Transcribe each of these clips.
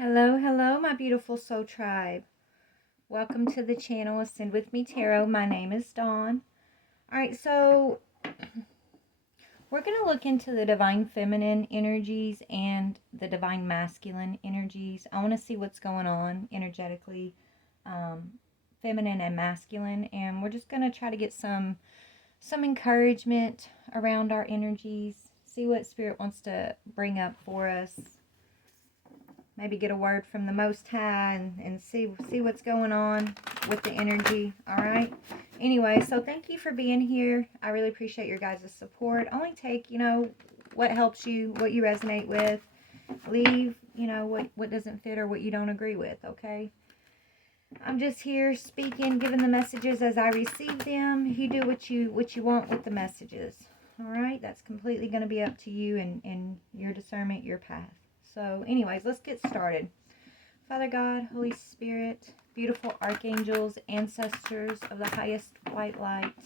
Hello, hello, my beautiful soul tribe. Welcome to the channel Ascend With Me Tarot. My name is Dawn. All right, so we're going to look into the divine feminine energies and the divine masculine energies. I want to see what's going on energetically, feminine and masculine, and we're just going to try to get some encouragement around our energies, see what spirit wants to bring up for us. Maybe get a word from the Most High and see what's going on with the energy. All right. Anyway, so thank you for being here. I really appreciate your guys' support. Only take, what helps you, what you resonate with. Leave, what doesn't fit or what you don't agree with, okay? I'm just here speaking, giving the messages as I receive them. You do what you want with the messages. All right? That's completely going to be up to you and your discernment, your path. So anyways, let's get started. Father God, Holy Spirit, beautiful archangels, ancestors of the highest white light,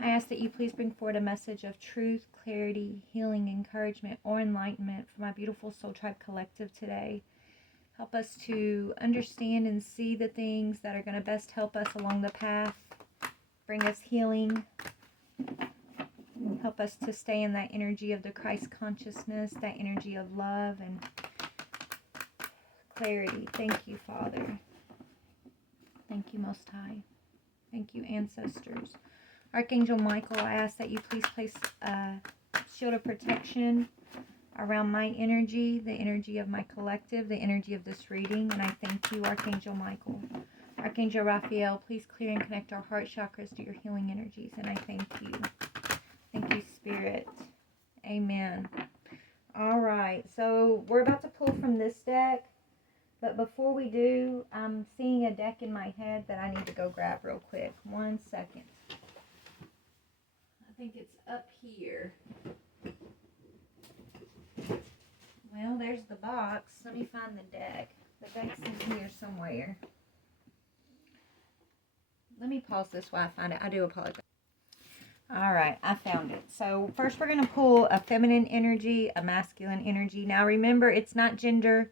I ask that you please bring forward a message of truth, clarity, healing, encouragement, or enlightenment for my beautiful Soul Tribe Collective today. Help us to understand and see the things that are going to best help us along the path, bring us healing, help us to stay in that energy of the Christ consciousness, that energy of love and clarity. Thank you, Father. Thank you, Most High. Thank you, ancestors. Archangel Michael, I ask that you please place a shield of protection around my energy, the energy of my collective, the energy of this reading, and I thank you, Archangel Michael. Archangel Raphael, please clear and connect our heart chakras to your healing energies, and I thank you. Thank you, Spirit. Amen. All right, so we're about to pull from this deck, but before we do, I'm seeing a deck in my head that I need to go grab real quick. 1 second. I think it's up here. Well, there's the box. Let me find the deck. The deck's in here somewhere. Let me pause this while I find it. I do apologize. All right, I found it. So first we're going to pull a feminine energy, a masculine energy. Now remember, it's not gender,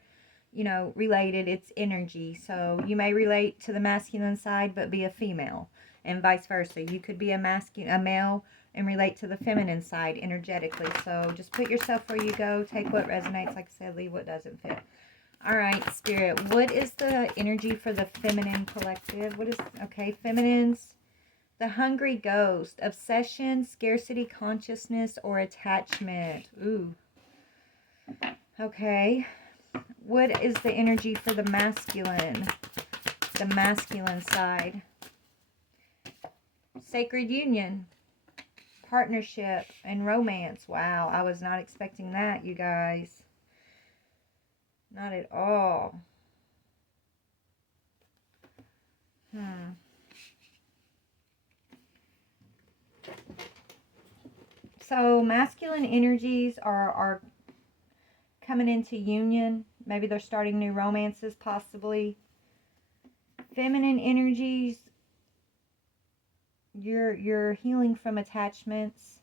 related. It's energy. So you may relate to the masculine side but be a female, and vice versa. You could be a male and relate to the feminine side energetically. So just put yourself where you go. Take what resonates. Like I said, leave what doesn't fit. All right, Spirit. What is the energy for the feminine collective? Feminines. The hungry ghost, obsession, scarcity consciousness, or attachment. Ooh. Okay. What is the energy for the masculine? The masculine side. Sacred union, partnership, and romance. Wow, I was not expecting that, you guys. Not at all. So masculine energies are coming into union. Maybe they're starting new romances, possibly. Feminine energies, you're healing from attachments.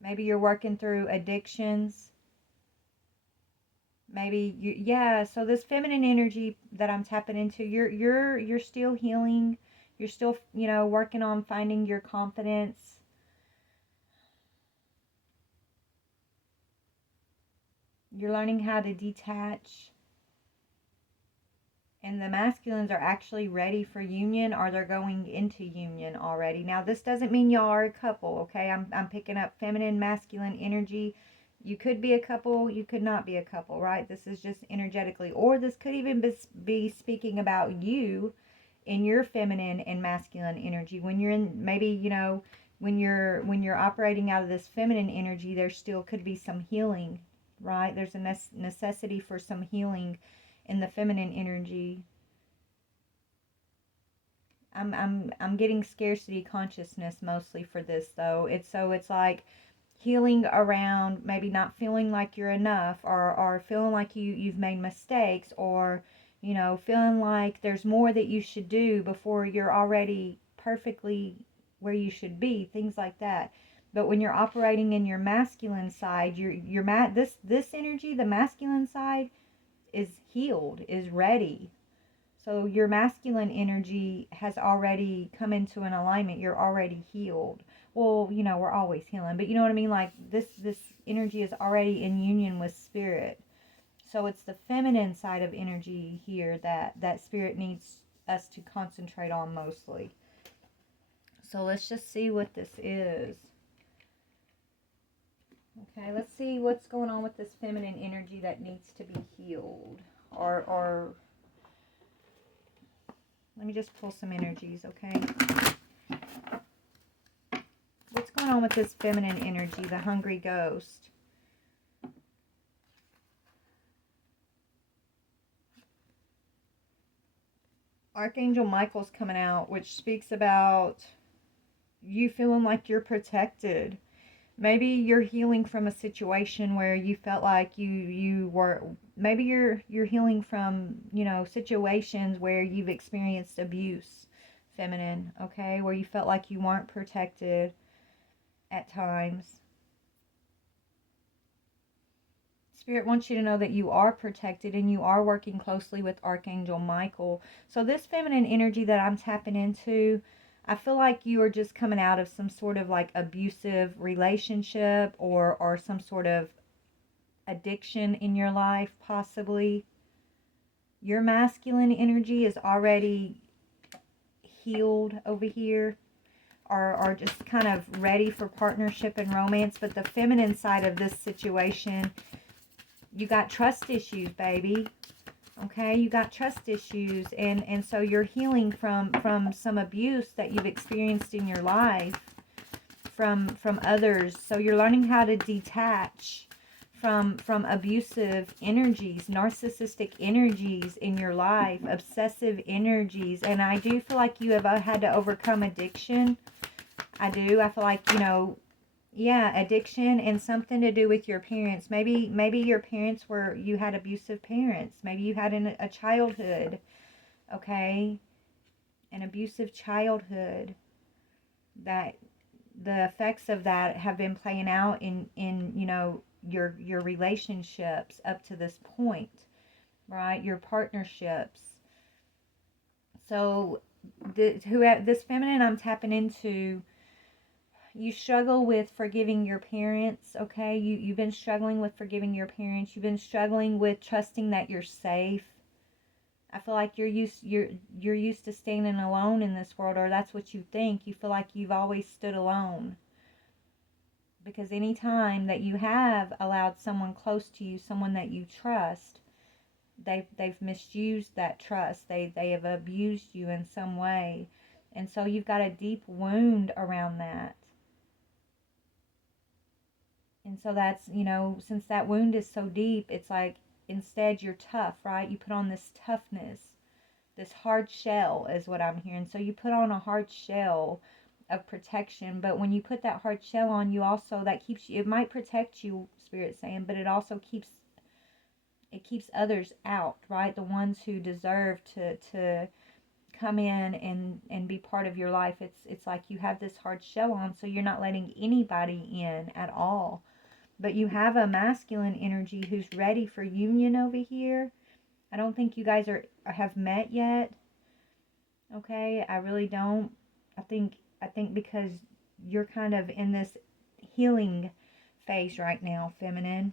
Maybe you're working through addictions. Maybe so this feminine energy that I'm tapping into, you're still healing. You're still, working on finding your confidence. You're learning how to detach. And the masculines are actually ready for union, or they're going into union already. Now, this doesn't mean y'all are a couple, okay? I'm picking up feminine, masculine energy. You could be a couple, you could not be a couple, right? This is just energetically. Or this could even be speaking about you in your feminine and masculine energy. When you're in, maybe, when you're operating out of this feminine energy, there still could be some healing, right? There's a necessity for some healing in the feminine energy. I'm getting scarcity consciousness mostly for this, though. It's like healing around maybe not feeling like you're enough, or feeling like you've made mistakes, or feeling like there's more that you should do before you're already perfectly where you should be, things like that. But when you're operating in your masculine side, this energy, the masculine side, is healed, is ready. So your masculine energy has already come into an alignment. You're already healed. Well, we're always healing, but you know what I mean? Like this energy is already in union with spirit. So it's the feminine side of energy here that spirit needs us to concentrate on mostly. So let's just see what this is. Okay, let's see what's going on with this feminine energy that needs to be healed. Or let me just pull some energies, okay? What's going on with this feminine energy, the hungry ghost? Archangel Michael's coming out, which speaks about you feeling like you're protected. Maybe you're healing from a situation where you felt like you were, maybe you're healing from, situations where you've experienced abuse, feminine, okay? Where you felt like you weren't protected at times. Spirit wants you to know that you are protected and you are working closely with Archangel Michael. So this feminine energy that I'm tapping into, I feel like you are just coming out of some sort of like abusive relationship or some sort of addiction in your life, possibly. Your masculine energy is already healed over here, are just kind of ready for partnership and romance. But the feminine side of this situation, you got trust issues, baby. Okay, you got trust issues, and so you're healing from some abuse that you've experienced in your life from others. So you're learning how to detach from abusive energies, narcissistic energies in your life, obsessive energies. And I do feel like you have had to overcome addiction. I do. I feel like, addiction and something to do with your parents. Maybe your parents you had abusive parents. Maybe you had a childhood, okay? An abusive childhood that the effects of that have been playing out in your relationships up to this point, right? Your partnerships. So this feminine I'm tapping into, you struggle with forgiving your parents, okay? You've been struggling with forgiving your parents. You've been struggling with trusting that you're safe. I feel like you're used to standing alone in this world, or that's what you think. You feel like you've always stood alone. Because any time that you have allowed someone close to you, someone that you trust, they've misused that trust. They have abused you in some way. And so you've got a deep wound around that. And so that's, since that wound is so deep, it's like instead you're tough, right? You put on this toughness, this hard shell is what I'm hearing. So you put on a hard shell of protection, but when you put that hard shell on, you also, that keeps you, it might protect you, Spirit's saying, but it also keeps others out, right? The ones who deserve to come in and be part of your life. It's like you have this hard shell on, so you're not letting anybody in at all. But you have a masculine energy who's ready for union over here. I don't think you guys have met yet. Okay, I really don't. I think because you're kind of in this healing phase right now, feminine.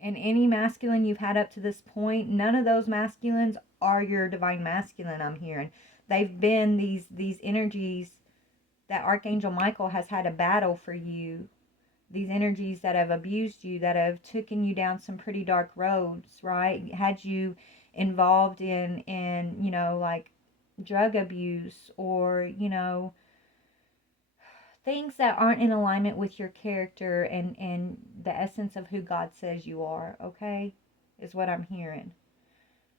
And any masculine you've had up to this point, none of those masculines are your divine masculine, I'm hearing. They've been these energies that Archangel Michael has had a battle for you. These energies that have abused you, that have taken you down some pretty dark roads, right? Had you involved in like drug abuse or, things that aren't in alignment with your character and the essence of who God says you are, okay? Is what I'm hearing.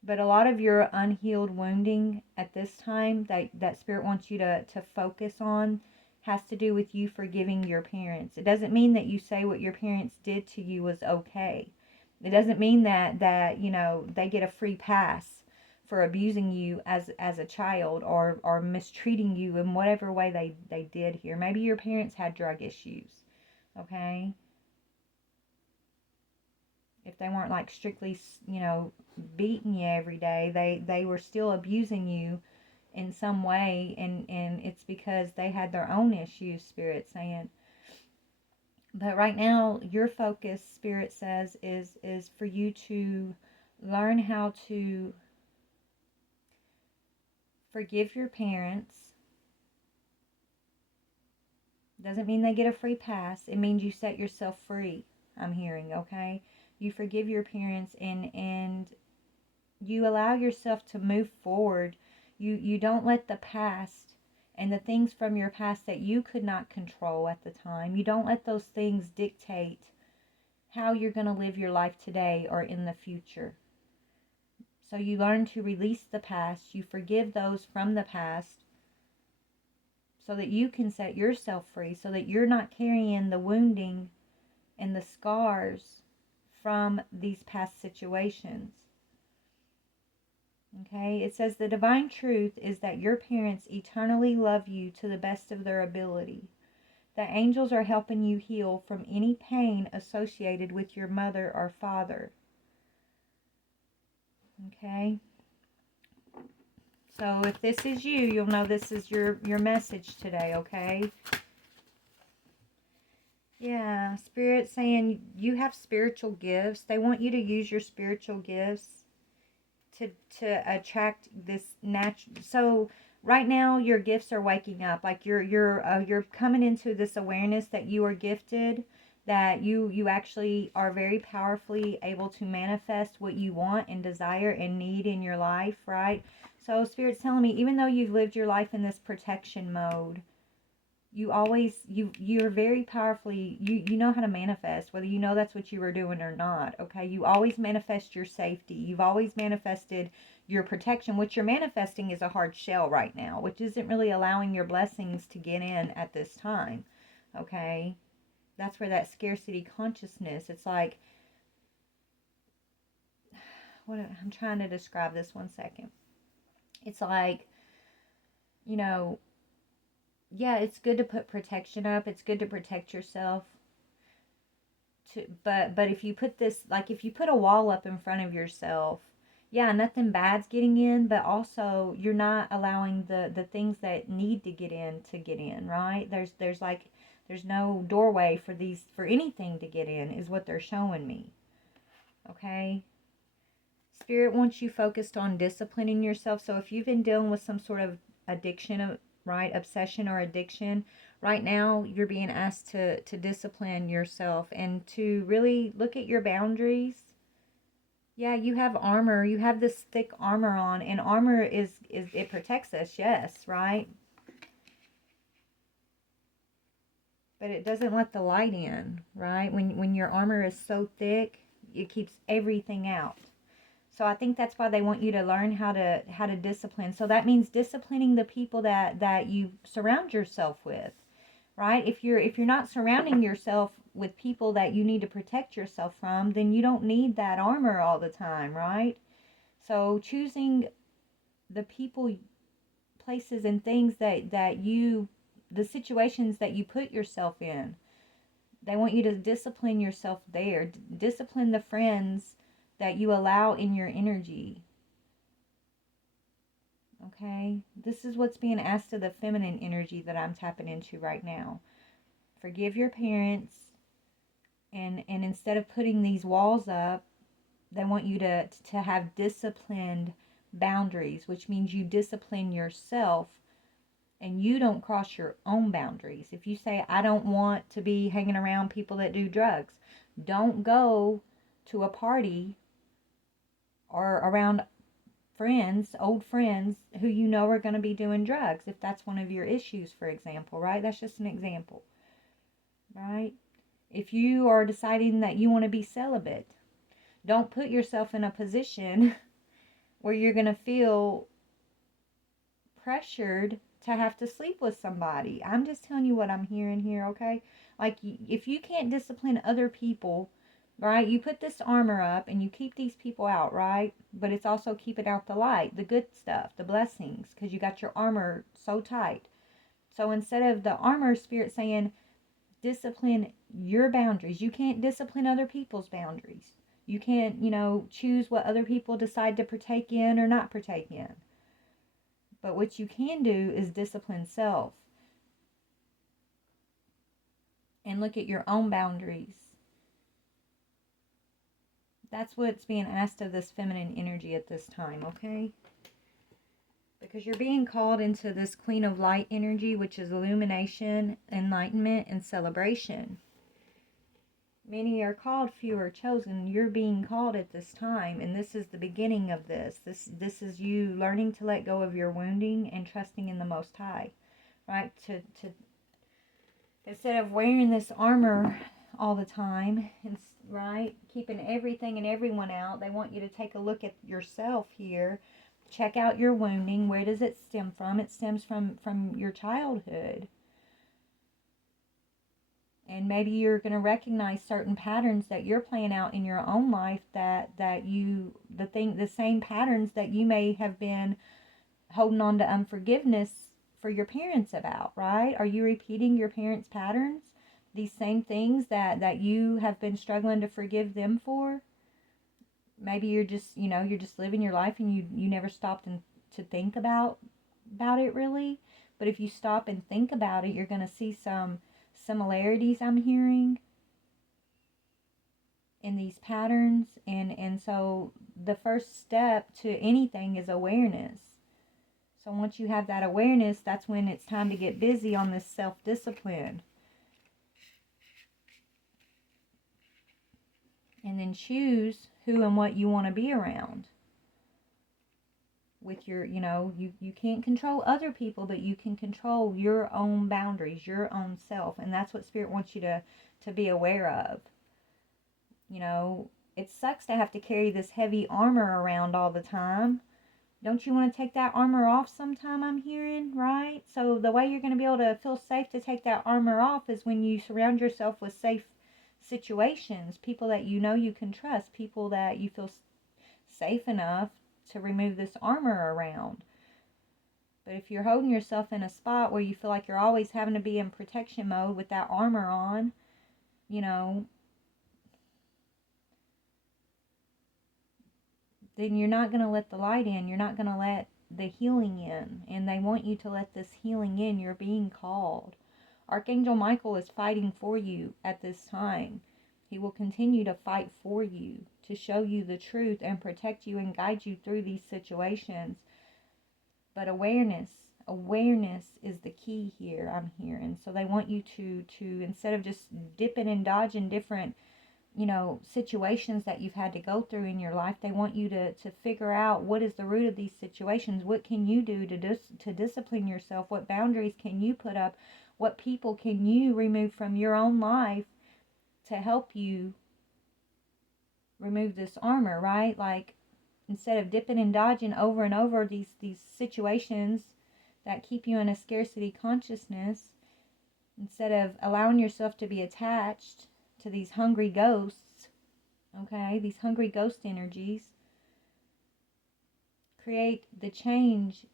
But a lot of your unhealed wounding at this time that Spirit wants you to focus on has to do with you forgiving your parents. It doesn't mean that you say what your parents did to you was okay. It doesn't mean that they get a free pass for abusing you as a child, or mistreating you in whatever way they did here. Maybe your parents had drug issues, okay? If they weren't like strictly, beating you every day, they were still abusing you in some way, and it's because they had their own issues, Spirit saying. But right now, your focus, Spirit says, is for you to learn how to forgive your parents. Doesn't mean they get a free pass. It means you set yourself free. I'm hearing, okay? You forgive your parents, and you allow yourself to move forward. You don't let the past and the things from your past that you could not control at the time, you don't let those things dictate how you're going to live your life today or in the future. So you learn to release the past, you forgive those from the past, so that you can set yourself free, so that you're not carrying the wounding and the scars from these past situations. Okay, it says the divine truth is that your parents eternally love you to the best of their ability. The angels are helping you heal from any pain associated with your mother or father. Okay, so if this is you, you'll know this is your message today, okay? Yeah, Spirit saying you have spiritual gifts. They want you to use your spiritual gifts to attract this natural. So right now your gifts are waking up. Like you're coming into this awareness that you are gifted, that you actually are very powerfully able to manifest what you want and desire and need in your life, right? So Spirit's telling me, even though you've lived your life in this protection mode, you're very powerfully, you know how to manifest, whether you know that's what you were doing or not, okay? You always manifest your safety. You've always manifested your protection. What you're manifesting is a hard shell right now, which isn't really allowing your blessings to get in at this time, okay? That's where that scarcity consciousness, it's like, I'm trying to describe this, 1 second. It's like, you know, yeah, it's good to put protection up. It's good to protect yourself. But if you put this, like if you put a wall up in front of yourself, yeah, nothing bad's getting in, but also you're not allowing the things that need to get in, right? There's no doorway for anything to get in, is what they're showing me. Okay? Spirit wants you focused on disciplining yourself. So if you've been dealing with some sort of addiction, right, obsession or addiction, right now you're being asked to discipline yourself and to really look at your boundaries. Yeah, you have armor. You have this thick armor on, and armor is it protects us, yes, right? But it doesn't let the light in, right? When your armor is so thick, it keeps everything out. So I think that's why they want you to learn how to discipline. So that means disciplining the people that you surround yourself with, right? If you're not surrounding yourself with people that you need to protect yourself from, then you don't need that armor all the time, right? So choosing the people, places, and things the situations that you put yourself in, they want you to discipline yourself there. Discipline the friends that you allow in your energy. Okay? This is what's being asked of the feminine energy that I'm tapping into right now. Forgive your parents, and instead of putting these walls up, they want you to have disciplined boundaries, which means you discipline yourself and you don't cross your own boundaries. If you say, I don't want to be hanging around people that do drugs, don't go to a party or around friends, old friends who you know are going to be doing drugs, if that's one of your issues, for example, right? That's just an example, right? If you are deciding that you want to be celibate, don't put yourself in a position where you're going to feel pressured to have to sleep with somebody. I'm just telling you what I'm hearing here, okay? Like, if you can't discipline other people, right? You put this armor up and you keep these people out, right? But it's also keeping out the light, the good stuff, the blessings, because you got your armor so tight. So instead of the armor, Spirit saying, discipline your boundaries. You can't discipline other people's boundaries. You can't, choose what other people decide to partake in or not partake in. But what you can do is discipline self and look at your own boundaries. That's what's being asked of this feminine energy at this time, okay? Because you're being called into this Queen of Light energy, which is illumination, enlightenment, and celebration. Many are called, few are chosen. You're being called at this time, and this is the beginning of this. This is you learning to let go of your wounding and trusting in the Most High, right? To instead of wearing this armor all the time, right, keeping everything and everyone out, they want you to take a look at yourself here. Check out your wounding. Where does it stem from? It stems from your childhood. And maybe you're going to recognize certain patterns that you're playing out in your own life the same patterns that you may have been holding on to unforgiveness for your parents about, right? Are you repeating your parents' patterns? These same things that you have been struggling to forgive them for? Maybe you're just living your life and you never stopped to think about it really. But if you stop and think about it, you're going to see some similarities I'm hearing in these patterns. And so the first step to anything is awareness. So once you have that awareness, that's when it's time to get busy on this self-discipline. And then choose who and what you want to be around. With your, you can't control other people, but you can control your own boundaries, your own self. And that's what Spirit wants you to be aware of. It sucks to have to carry this heavy armor around all the time. Don't you want to take that armor off sometime, I'm hearing, right? So the way you're going to be able to feel safe to take that armor off is when you surround yourself with safe situations, people that you can trust, people that you feel safe enough to remove this armor around. But if you're holding yourself in a spot where you feel like you're always having to be in protection mode with that armor on, then you're not going to let the light in. You're not going to let the healing in. And they want you to let this healing in. You're being called. Archangel Michael is fighting for you at this time. He will continue to fight for you, to show you the truth and protect you and guide you through these situations. But awareness is the key here, I'm hearing. So they want you to instead of just dipping and dodging different situations that you've had to go through in your life, they want you to figure out what is the root of these situations. What can you do to discipline yourself? What boundaries can you put up? What people can you remove from your own life to help you remove this armor, right? Like, instead of dipping and dodging over and over these situations that keep you in a scarcity consciousness, instead of allowing yourself to be attached to these hungry ghosts, okay, these hungry ghost energies, create the change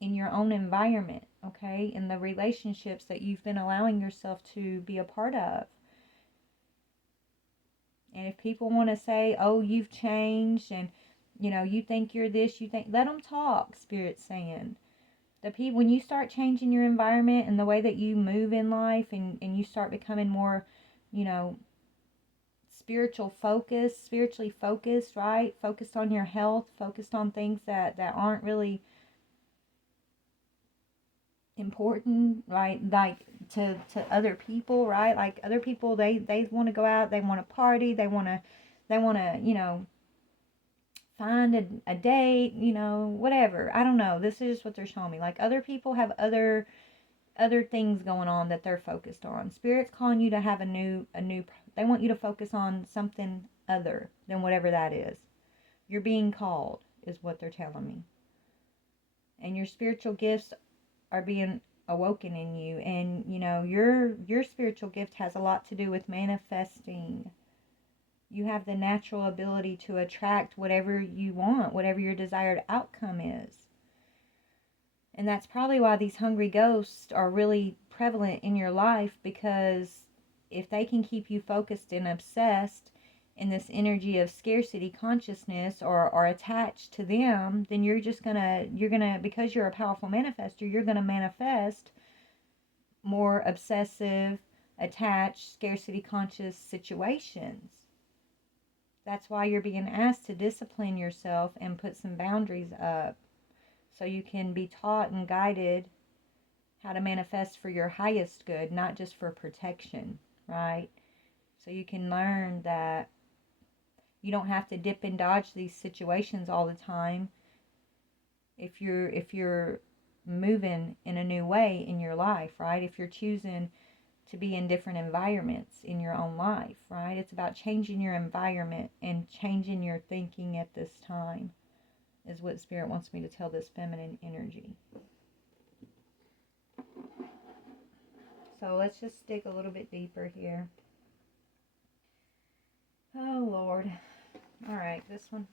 in your own environment, okay, in the relationships that you've been allowing yourself to be a part of. And if people want to say, oh, you've changed and you think you're this, let them talk, Spirit's saying. When you start changing your environment and the way that you move in life, and you start becoming more, spiritually focused, right? Focused on your health, focused on things that aren't really important, right? Like to other people, right? Like other people, they want to go out, they want to party, they want to, find a date, whatever. I don't know. This is just what they're showing me. Like other people have other things going on that they're focused on. Spirit's calling you to have a new they want you to focus on something other than whatever that is. You're being called is what they're telling me. And your spiritual gifts are being awoken in you, and your spiritual gift has a lot to do with manifesting You have the natural ability to attract whatever you want, whatever your desired outcome is. And that's probably why these hungry ghosts are really prevalent in your life, because if they can keep you focused and obsessed in this energy of scarcity consciousness, or attached to them, then you're gonna, because you're a powerful manifester, you're gonna manifest more obsessive, attached, scarcity conscious situations. That's why you're being asked to discipline yourself and put some boundaries up, so you can be taught and guided how to manifest for your highest good, not just for protection, right? So you can learn that you don't have to dip and dodge these situations all the time if you're moving in a new way in your life, right? If you're choosing to be in different environments in your own life, right? It's about changing your environment and changing your thinking at this time, is what Spirit wants me to tell this feminine energy. So let's just dig a little bit deeper here. Oh, Lord. All right, this one.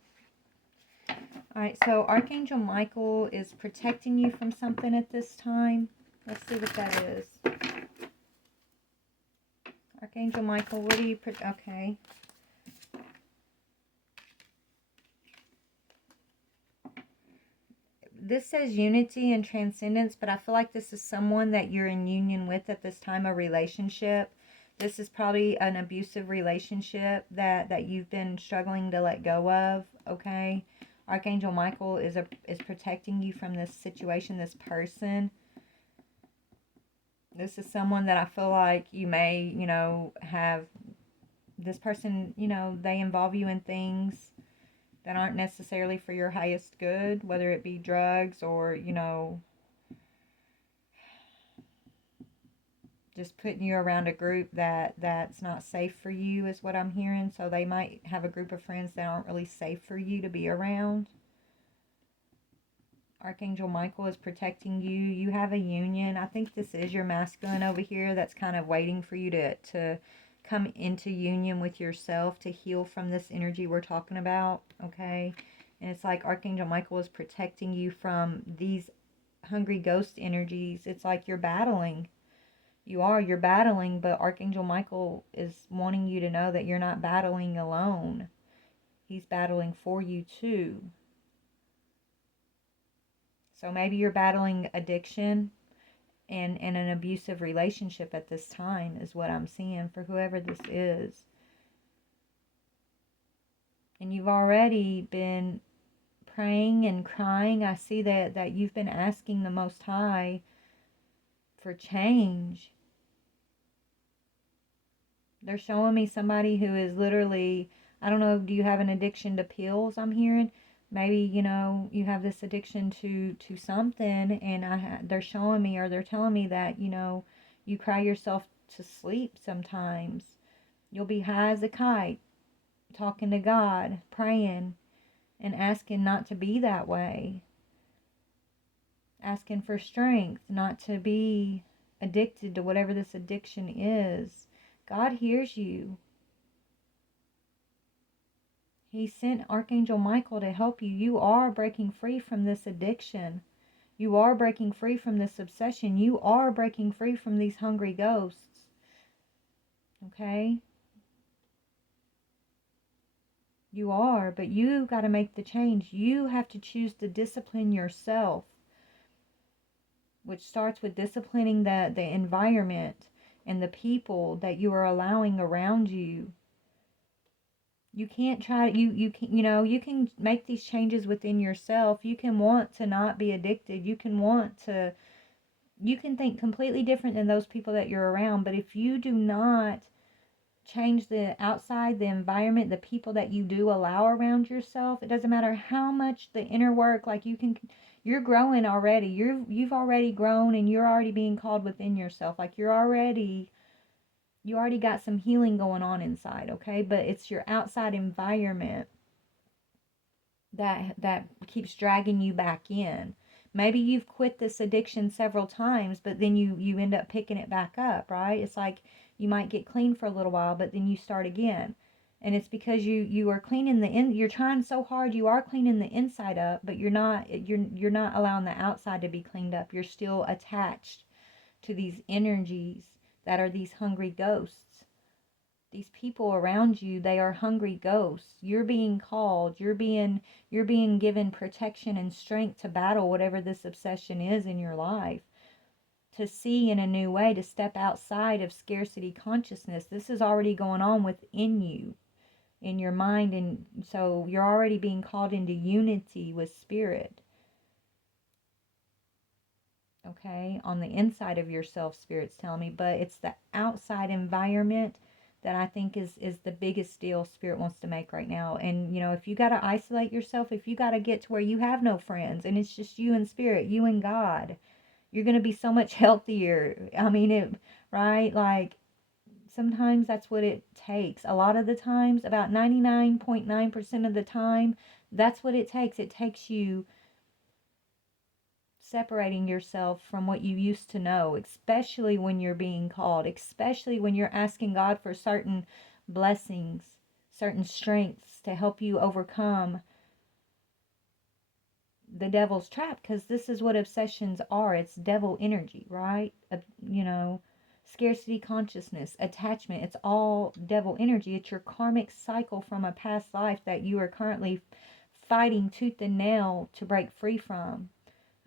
All right, so Archangel Michael is protecting you from something at this time. Let's see what that is. Archangel Michael, what do you... Okay. This says unity and transcendence, but I feel like this is someone that you're in union with at this time, a relationship. This is probably an abusive relationship that you've been struggling to let go of, okay? Archangel Michael is protecting you from this situation, this person. This is someone that I feel like you may, have this person, they involve you in things that aren't necessarily for your highest good, whether it be drugs or, just putting you around a group that's not safe for you, is what I'm hearing. So they might have a group of friends that aren't really safe for you to be around. Archangel Michael is protecting you. You have a union. I think this is your masculine over here that's kind of waiting for you to come into union with yourself, to heal from this energy we're talking about, okay? And it's like Archangel Michael is protecting you from these hungry ghost energies. It's like you're battling. You're battling, but Archangel Michael is wanting you to know that you're not battling alone. He's battling for you too. So maybe you're battling addiction and an abusive relationship at this time, is what I'm seeing for whoever this is. And you've already been praying and crying. I see that you've been asking the Most High for change. They're showing me somebody who is literally, I don't know, do you have an addiction to pills, I'm hearing? Maybe, you have this addiction to something, and they're showing me, or they're telling me that, you cry yourself to sleep sometimes. You'll be high as a kite, talking to God, praying, and asking not to be that way. Asking for strength, not to be addicted to whatever this addiction is. God hears you. He sent Archangel Michael to help you. You are breaking free from this addiction. You are breaking free from this obsession. You are breaking free from these hungry ghosts. Okay? You are, but you got to make the change. You have to choose to discipline yourself, which starts with disciplining the environment and the people that you are allowing around you. You can't try, you can, you can make these changes within yourself. You can want to not be addicted. You can think completely different than those people that you're around. But if you do not change the outside, the environment, the people that you do allow around yourself, it doesn't matter how much the inner work, like you're growing already. You've already grown, and you're already being called within yourself. Like you already got some healing going on inside, okay? But it's your outside environment that keeps dragging you back in. Maybe you've quit this addiction several times, but then you end up picking it back up, right? It's like you might get clean for a little while, but then you start again. And it's because you are cleaning you're trying so hard, you are cleaning the inside up, but you're not allowing the outside to be cleaned up. You're still attached to these energies that are these hungry ghosts. These people around you, they are hungry ghosts. You're being called, you're being given protection and strength to battle whatever this obsession is in your life, to see in a new way, to step outside of scarcity consciousness. This is already going on within you, in your mind, and so you're already being called into unity with spirit. Okay, on the inside of yourself, spirit's telling me, but it's the outside environment that I think is the biggest deal spirit wants to make right now. And if you got to isolate yourself, if you got to get to where you have no friends and it's just you and spirit, you and God, you're going to be so much healthier. I mean, right? Like, sometimes that's what it takes. A lot of the times, about 99.9% of the time, that's what it takes. It takes you separating yourself from what you used to know, especially when you're being called, especially when you're asking God for certain blessings, certain strengths to help you overcome the devil's trap, because this is what obsessions are. It's devil energy, right? Scarcity consciousness, attachment, it's all devil energy. It's your karmic cycle from a past life that you are currently fighting tooth and nail to break free from.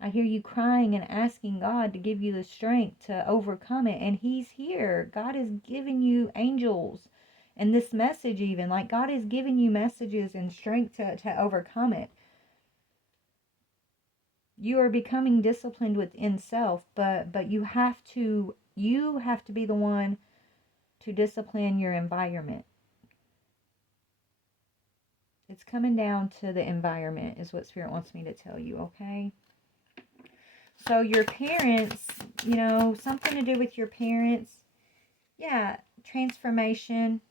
I hear you crying and asking God to give you the strength to overcome it. And He's here. God is giving you angels. And this message, even, like, God is giving you messages and strength to overcome it. You are becoming disciplined within self, but you have to be the one to discipline your environment. It's coming down to the environment, is what Spirit wants me to tell you, okay? So your parents, something to do with your parents. Yeah, transformation.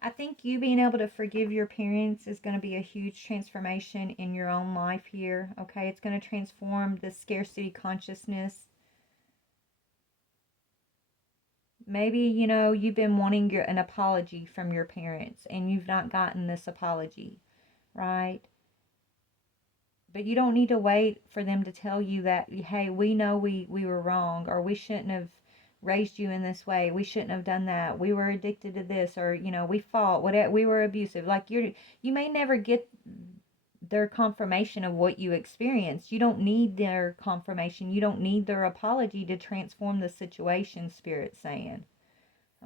I think you being able to forgive your parents is going to be a huge transformation in your own life here, okay? It's going to transform the scarcity consciousness. Maybe, you've been wanting an apology from your parents and you've not gotten this apology, right? But you don't need to wait for them to tell you that, hey, we know we were wrong, or we shouldn't have raised you in this way. We shouldn't have done that. We were addicted to this, or, we fought, whatever, we were abusive. Like, you may never get their confirmation of what you experienced. You don't need their confirmation. You don't need their apology to transform the situation, Spirit's saying.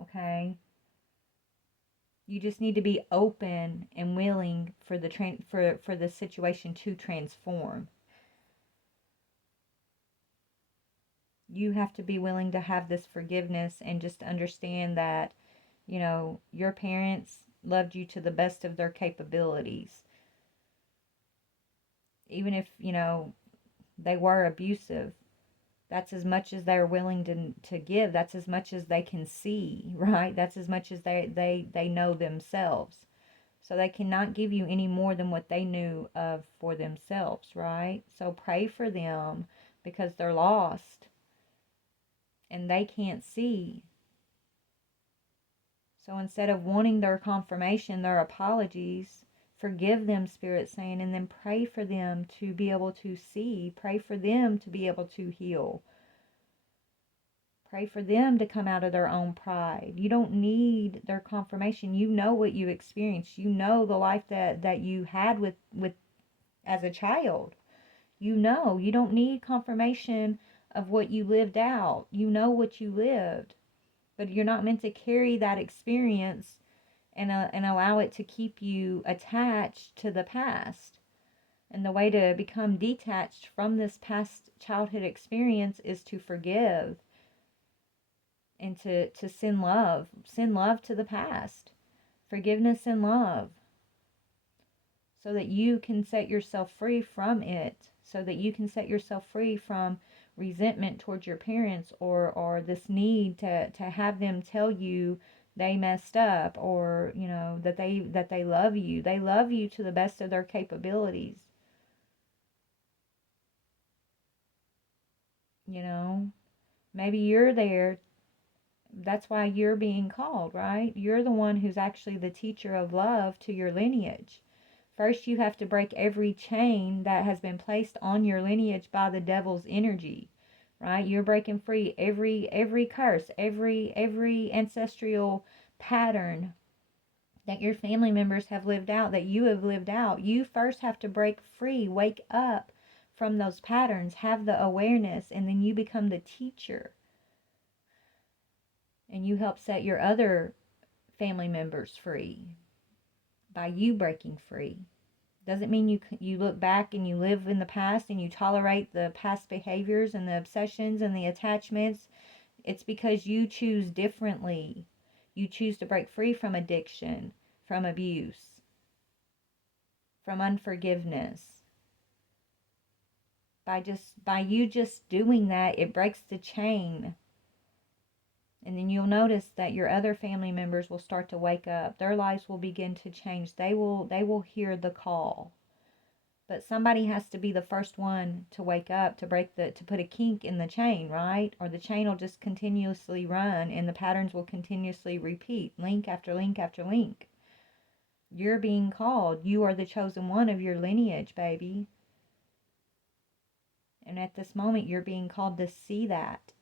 Okay? You just need to be open and willing for the for the situation to transform. You have to be willing to have this forgiveness and just understand that, your parents loved you to the best of their capabilities. Even if, they were abusive, that's as much as they're willing to give. That's as much as they can see, right? That's as much as they know themselves. So they cannot give you any more than what they knew of for themselves, right? So pray for them because they're lost and they can't see. So instead of wanting their confirmation, their apologies, forgive them, Spirit saying, and then pray for them to be able to see. Pray for them to be able to heal. Pray for them to come out of their own pride. You don't need their confirmation. You know what you experienced. You know the life that you had with as a child. You don't need confirmation of what you lived out. You know what you lived. But you're not meant to carry that experience and allow it to keep you attached to the past. And the way to become detached from this past childhood experience is to forgive and to send love to the past, forgiveness and love, so that you can set yourself free from it, so that you can set yourself free from resentment towards your parents, or this need to have them tell you they messed up, or that they love you. They love you to the best of their capabilities. Maybe you're there That's why you're being called, right? You're the one who's actually the teacher of love to your lineage. First, you have to break every chain that has been placed on your lineage by the devil's energy, right? You're breaking free every curse, every ancestral pattern that your family members have lived out, that you have lived out. You first have to break free, wake up from those patterns, have the awareness, and then you become the teacher. And you help set your other family members free by you breaking free. Doesn't mean you look back and you live in the past and you tolerate the past behaviors and the obsessions and the attachments. It's because you choose differently. You choose to break free from addiction, from abuse, from unforgiveness. By you just doing that, it breaks the chain. And then you'll notice that your other family members will start to wake up. Their lives will begin to change. They will hear the call. But somebody has to be the first one to wake up, to put a kink in the chain, right? Or the chain will just continuously run and the patterns will continuously repeat, link after link after link. You're being called. You are the chosen one of your lineage, baby. And at this moment, you're being called to see that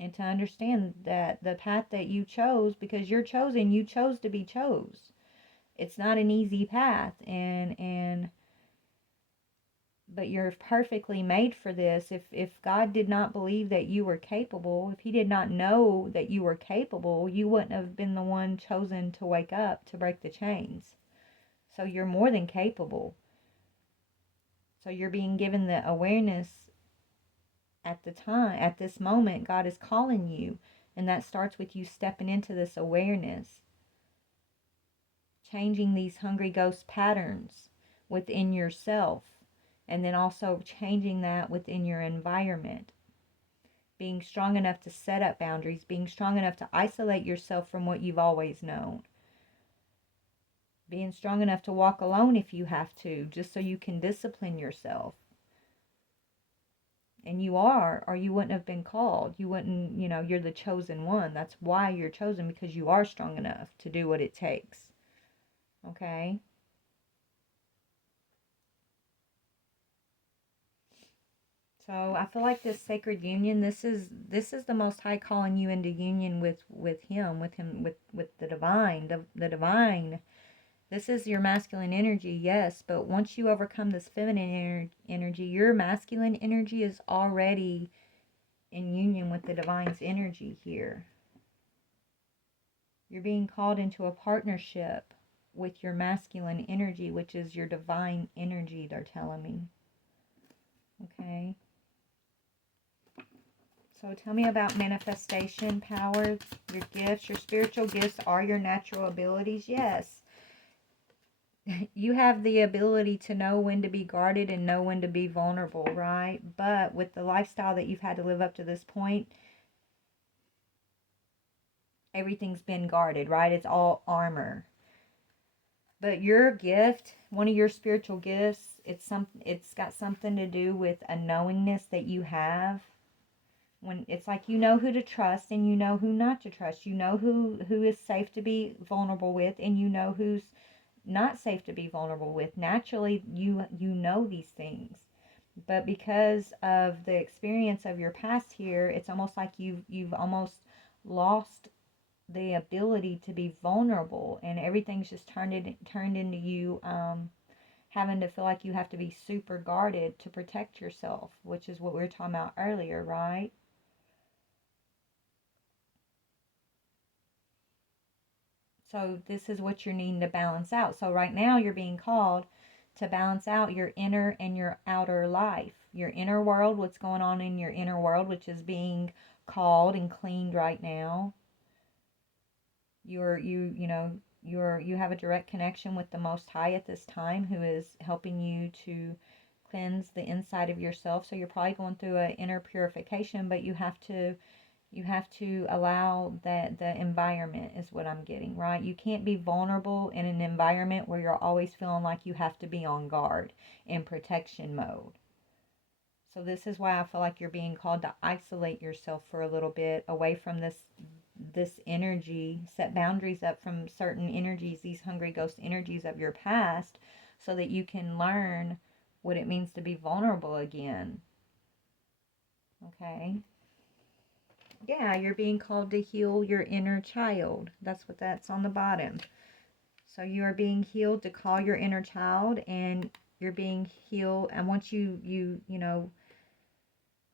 and to understand that the path that you chose, because you're chosen, you chose to be chose. It's not an easy path, but you're perfectly made for this. If God did not believe that you were capable, if he did not know that you were capable, you wouldn't have been the one chosen to wake up to break the chains. So you're more than capable. So you're being given the awareness at this moment. God is calling you, and that starts with you stepping into this awareness, changing these hungry ghost patterns within yourself, and then also changing that within your environment. Being strong enough to set up boundaries, being strong enough to isolate yourself from what you've always known. Being strong enough to walk alone if you have to, just so you can discipline yourself. And you are, or you wouldn't have been called. You wouldn't, you're the chosen one. That's why you're chosen, because you are strong enough to do what it takes. Okay? So I feel like this sacred union, this is the Most High calling you into union with Him, with the divine, the divine. This is your masculine energy, yes, but once you overcome this feminine energy, your masculine energy is already in union with the divine's energy here. You're being called into a partnership with your masculine energy, which is your divine energy, they're telling me. Okay? So tell me about manifestation power, your gifts. Your spiritual gifts are your natural abilities. Yes. You have the ability to know when to be guarded and know when to be vulnerable, right? But with the lifestyle that you've had to live up to this point, everything's been guarded, right? It's all armor. But your gift, one of your spiritual gifts, it's got something to do with a knowingness that you have. When it's like you know who to trust and you know who not to trust. You know who is safe to be vulnerable with, and you know who's not safe to be vulnerable with. Naturally, you know these things. But because of the experience of your past here, it's almost like you've almost lost the ability to be vulnerable, and everything's just turned into you having to feel like you have to be super guarded to protect yourself, which is what we were talking about earlier, right? So this is what you're needing to balance out. So right now you're being called to balance out your inner and your outer life. Your inner world, what's going on in your inner world, which is being called and cleaned right now. You have a direct connection with the Most High at this time, who is helping you to cleanse the inside of yourself. So you're probably going through an inner purification, but you have to allow that the environment is what I'm getting, right? You can't be vulnerable in an environment where you're always feeling like you have to be on guard in protection mode. So this is why I feel like you're being called to isolate yourself for a little bit away from this energy, set boundaries up from certain energies, these hungry ghost energies of your past, so that you can learn what it means to be vulnerable again. Okay? Yeah, you're being called to heal your inner child. That's what that's on the bottom. So you are being healed to call your inner child, and you're being healed. And once you know,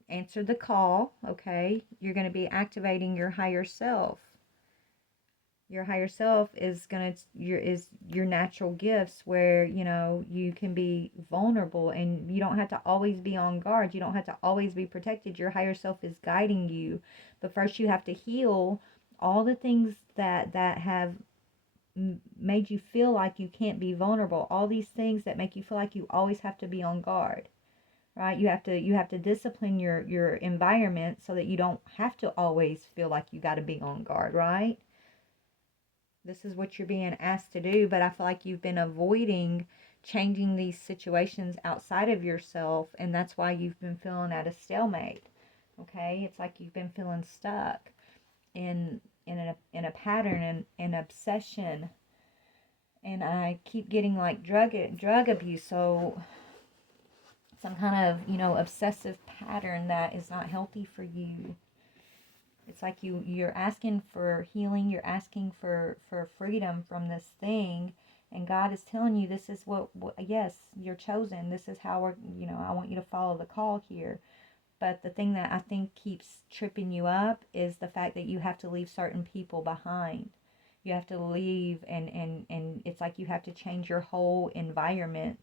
answer the call, okay, you're going to be activating your higher self. Your higher self is your natural gifts, where, you know, you can be vulnerable and you don't have to always be on guard. You don't have to always be protected. Your higher self is guiding you. But first you have to heal all the things that have made you feel like you can't be vulnerable. All these things that make you feel like you always have to be on guard. Right? You have to discipline your environment so that you don't have to always feel like you got to be on guard, right? This is what you're being asked to do, but I feel like you've been avoiding changing these situations outside of yourself, and that's why you've been feeling at a stalemate. Okay? It's like you've been feeling stuck in a pattern and an obsession. And I keep getting like drug abuse, so some kind of, you know, obsessive pattern that is not healthy for you. It's like you're asking for healing, you're asking for freedom from this thing, and God is telling you this is what yes, you're chosen. This is how you know, I want you to follow the call here. But the thing that I think keeps tripping you up is the fact that you have to leave certain people behind. You have to leave, and it's like you have to change your whole environment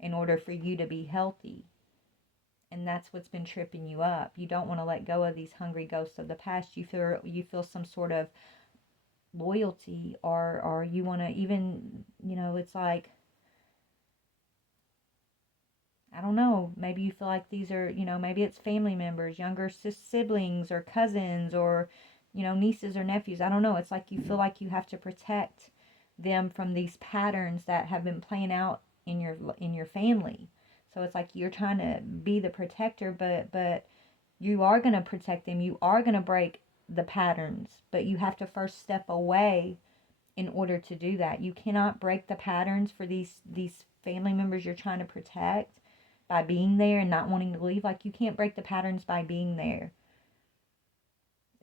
in order for you to be healthy. And that's what's been tripping you up. You don't want to let go of these hungry ghosts of the past. You feel some sort of loyalty, or you want to even, you know, it's like, I don't know, maybe you feel like these are, you know, maybe it's family members, younger siblings or cousins, or, you know, nieces or nephews. I don't know. It's like you feel like you have to protect them from these patterns that have been playing out in your family. So it's like you're trying to be the protector, but you are going to protect them. You are going to break the patterns, but you have to first step away in order to do that. You cannot break the patterns for these family members you're trying to protect by being there and not wanting to leave. Like, you can't break the patterns by being there,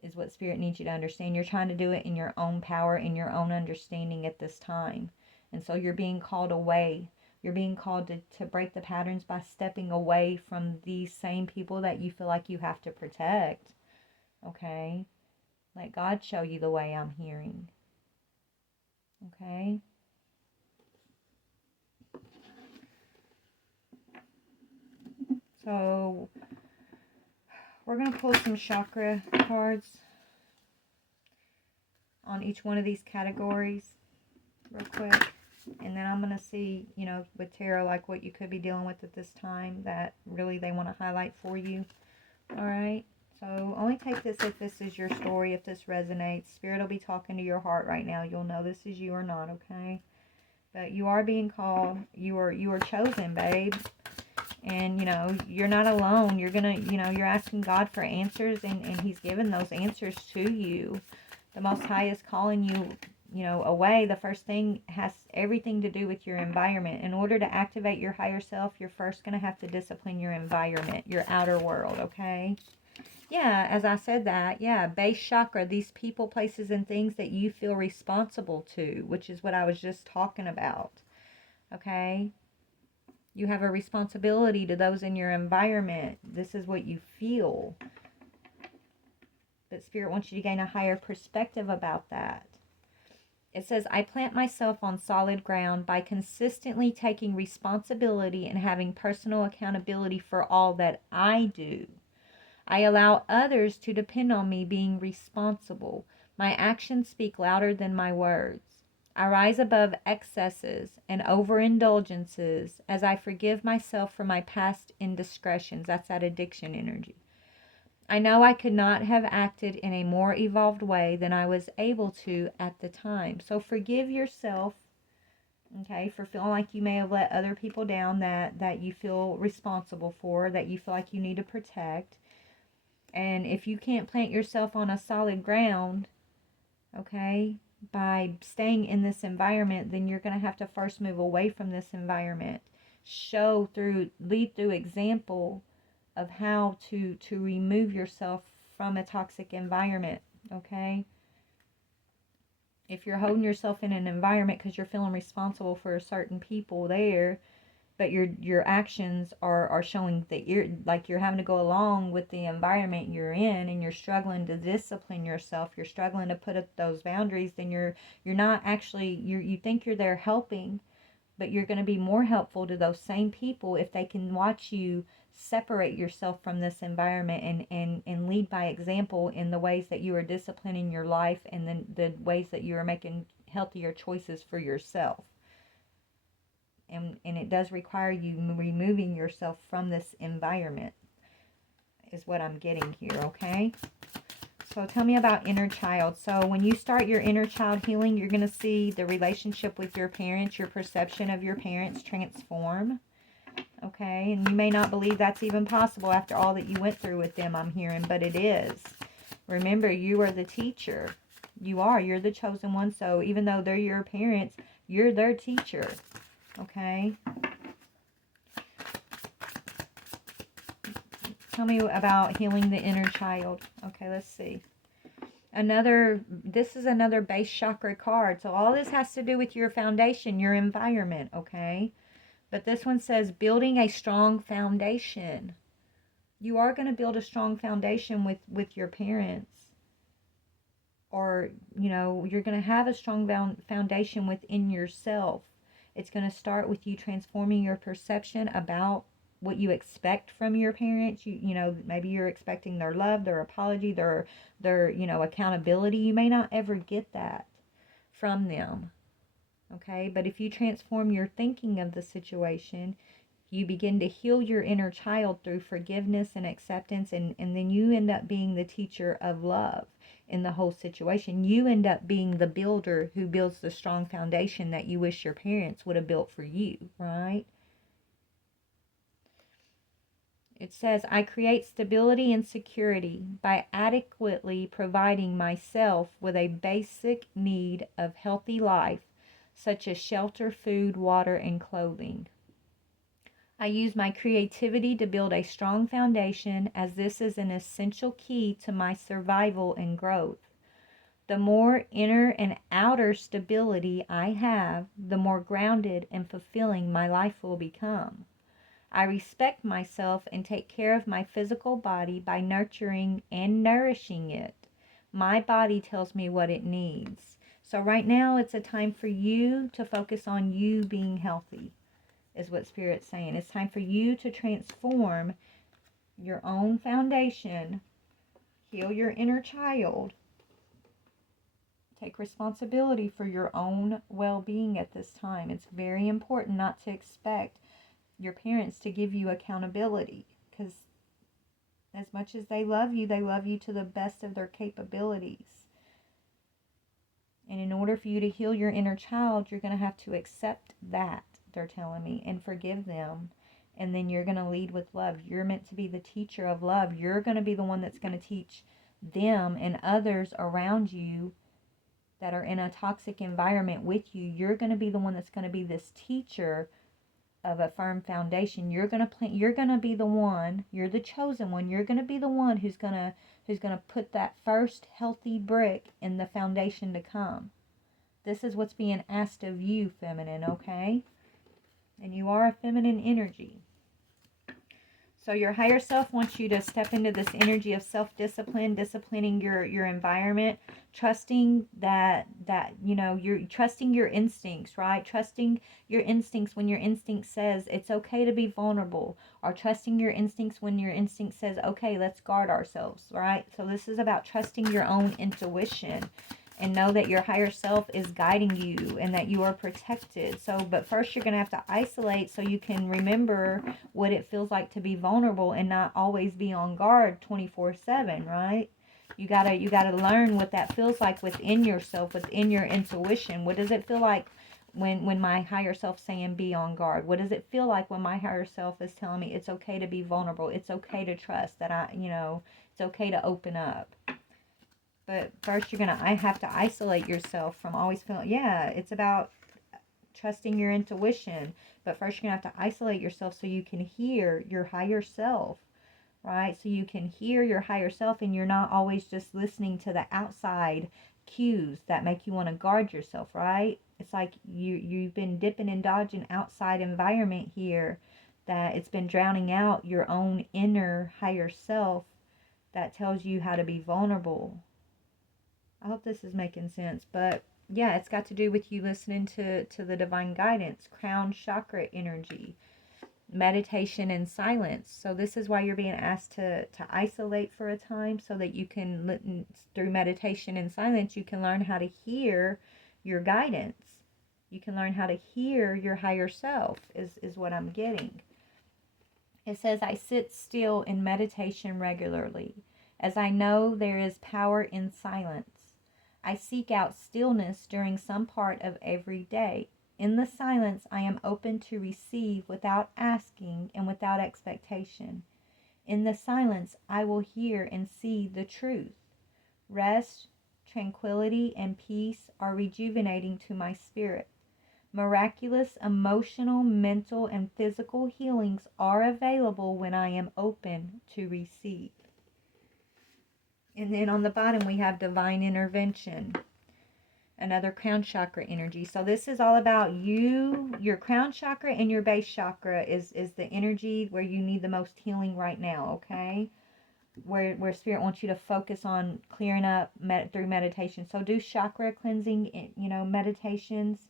is what Spirit needs you to understand. You're trying to do it in your own power, in your own understanding at this time. And so you're being called away. You're being called to break the patterns by stepping away from these same people that you feel like you have to protect. Okay? Let God show you the way, I'm hearing. Okay? So we're going to pull some chakra cards on each one of these categories real quick. And then I'm going to see, you know, with tarot, like what you could be dealing with at this time that really they want to highlight for you. All right? So only take this if this is your story, if this resonates. Spirit will be talking to your heart right now. You'll know this is you or not, okay? But you are being called. You are chosen, babe. And, you know, you're not alone. You're going to, you know, you're asking God for answers, and He's given those answers to you. The Most High is calling you, you know, away. The first thing has everything to do with your environment. In order to activate your higher self, you're first going to have to discipline your environment, your outer world, okay? Yeah, as I said that, yeah, base chakra, these people, places, and things that you feel responsible to, which is what I was just talking about, okay? You have a responsibility to those in your environment. This is what you feel. But Spirit wants you to gain a higher perspective about that. It says, I plant myself on solid ground by consistently taking responsibility and having personal accountability for all that I do. I allow others to depend on me being responsible. My actions speak louder than my words. I rise above excesses and overindulgences as I forgive myself for my past indiscretions. That's that addiction energy. I know I could not have acted in a more evolved way than I was able to at the time. So forgive yourself, okay, for feeling like you may have let other people down that you feel responsible for, that you feel like you need to protect. And if you can't plant yourself on a solid ground, okay? By staying in this environment, then you're going to have to first move away from this environment. Lead through example of how to remove yourself from a toxic environment, okay? If you're holding yourself in an environment because you're feeling responsible for certain people there, but your actions are showing that you're having to go along with the environment you're in, and you're struggling to discipline yourself, you're struggling to put up those boundaries, then you're not actually, you think you're there helping, but you're going to be more helpful to those same people if they can watch you separate yourself from this environment and lead by example in the ways that you are disciplining your life, and then the ways that you are making healthier choices for yourself. And it does require you removing yourself from this environment, is what I'm getting here, okay? So tell me about inner child. So when you start your inner child healing, you're going to see the relationship with your parents, your perception of your parents transform, okay? And you may not believe that's even possible after all that you went through with them, I'm hearing, but it is. Remember, you are the teacher. You're the chosen one. So even though they're your parents, you're their teacher. Okay. Tell me about healing the inner child. Okay, let's see. This is another base chakra card. So all this has to do with your foundation, your environment, okay? But this one says building a strong foundation. You are going to build a strong foundation with your parents. Or, you're going to have a strong foundation within yourself. It's going to start with you transforming your perception about what you expect from your parents. Maybe you're expecting their love, their apology, their accountability. You may not ever get that from them. Okay? But if you transform your thinking of the situation, you begin to heal your inner child through forgiveness and acceptance, and then you end up being the teacher of love in the whole situation. You end up being the builder who builds the strong foundation that you wish your parents would have built for you, right? It says, I create stability and security by adequately providing myself with a basic need of healthy life, such as shelter, food, water, and clothing. I use my creativity to build a strong foundation, as this is an essential key to my survival and growth. The more inner and outer stability I have, the more grounded and fulfilling my life will become. I respect myself and take care of my physical body by nurturing and nourishing it. My body tells me what it needs. So right now it's a time for you to focus on you being healthy, is what Spirit's saying. It's time for you to transform your own foundation, heal your inner child, take responsibility for your own well-being at this time. It's very important not to expect your parents to give you accountability, because as much as they love you to the best of their capabilities. And in order for you to heal your inner child, you're going to have to accept that, they're telling me, and forgive them. And then you're going to lead with love. You're meant to be the teacher of love. You're going to be the one that's going to teach them and others around you that are in a toxic environment with you. You're going to be the one that's going to be this teacher of a firm foundation. You're going to be the one, you're the chosen one. You're going to be the one who's going to put that first healthy brick in the foundation to come. This is what's being asked of you, feminine, okay? And you are a feminine energy. So your higher self wants you to step into this energy of self-discipline, disciplining your environment, trusting that you're trusting your instincts, right? Trusting your instincts when your instinct says it's okay to be vulnerable, or trusting your instincts when your instinct says, okay, let's guard ourselves, right? So this is about trusting your own intuition, and know that your higher self is guiding you and that you are protected. But first you're going to have to isolate so you can remember what it feels like to be vulnerable and not always be on guard 24/7, right? You gotta learn what that feels like within yourself, within your intuition. What does it feel like when my higher self saying be on guard? What does it feel like when my higher self is telling me it's okay to be vulnerable? It's okay to trust that it's okay to open up. But first I have to isolate yourself from always feeling, yeah, it's about trusting your intuition. But first you're going to have to isolate yourself so you can hear your higher self, right? So you can hear your higher self and you're not always just listening to the outside cues that make you want to guard yourself, right? It's like you've been dipping and dodging outside environment here, that it's been drowning out your own inner higher self that tells you how to be vulnerable. I hope this is making sense, but yeah, it's got to do with you listening to the divine guidance, crown chakra energy, meditation and silence. So this is why you're being asked to isolate for a time, so that you can, through meditation and silence, you can learn how to hear your guidance. You can learn how to hear your higher self, is what I'm getting. It says, I sit still in meditation regularly, as I know there is power in silence. I seek out stillness during some part of every day. In the silence, I am open to receive without asking and without expectation. In the silence, I will hear and see the truth. Rest, tranquility, and peace are rejuvenating to my spirit. Miraculous emotional, mental, and physical healings are available when I am open to receive. And then on the bottom we have divine intervention, another crown chakra energy. So this is all about you, your crown chakra and your base chakra is the energy where you need the most healing right now, okay? Where Spirit wants you to focus on clearing up through meditation. So do chakra cleansing, meditations.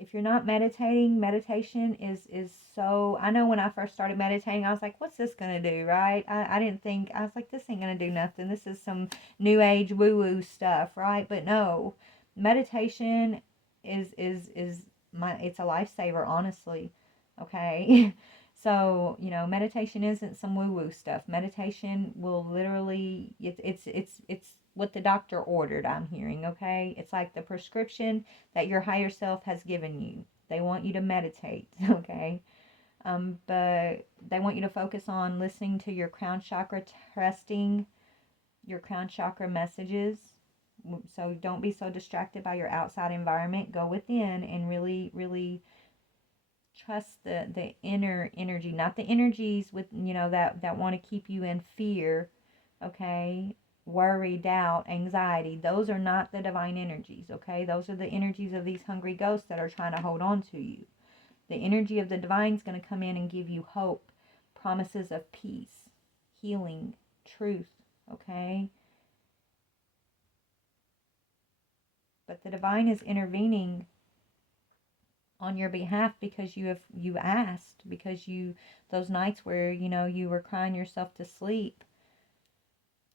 If you're not meditating, meditation is so, I know when I first started meditating, I was like, what's this going to do, right? I didn't think, I was like, this ain't going to do nothing. This is some new age woo-woo stuff, right? But no, meditation is it's a lifesaver, honestly, okay? So, meditation isn't some woo-woo stuff. Meditation will literally, it's what the doctor ordered, I'm hearing, okay? It's like the prescription that your higher self has given you. They want you to meditate, okay? But they want you to focus on listening to your crown chakra, trusting your crown chakra messages. So don't be so distracted by your outside environment. Go within and really, really trust the inner energy, not the energies with that want to keep you in fear, okay? Worry, doubt, anxiety. Those are not the divine energies, okay? Those are the energies of these hungry ghosts that are trying to hold on to you. The energy of the divine is going to come in and give you hope, promises of peace, healing, truth, okay? But the divine is intervening on your behalf because you asked, because those nights where you were crying yourself to sleep,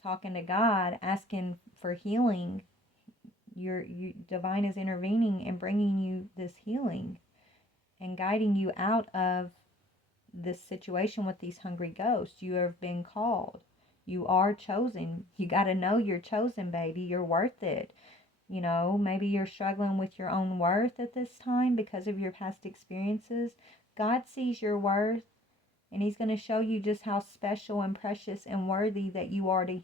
talking to God, asking for healing, your divine is intervening and bringing you this healing and guiding you out of this situation with these hungry ghosts. You have been called. You are chosen. You got to know you're chosen, baby. You're worth it. Maybe you're struggling with your own worth at this time because of your past experiences. God sees your worth, and He's going to show you just how special and precious and worthy that you are to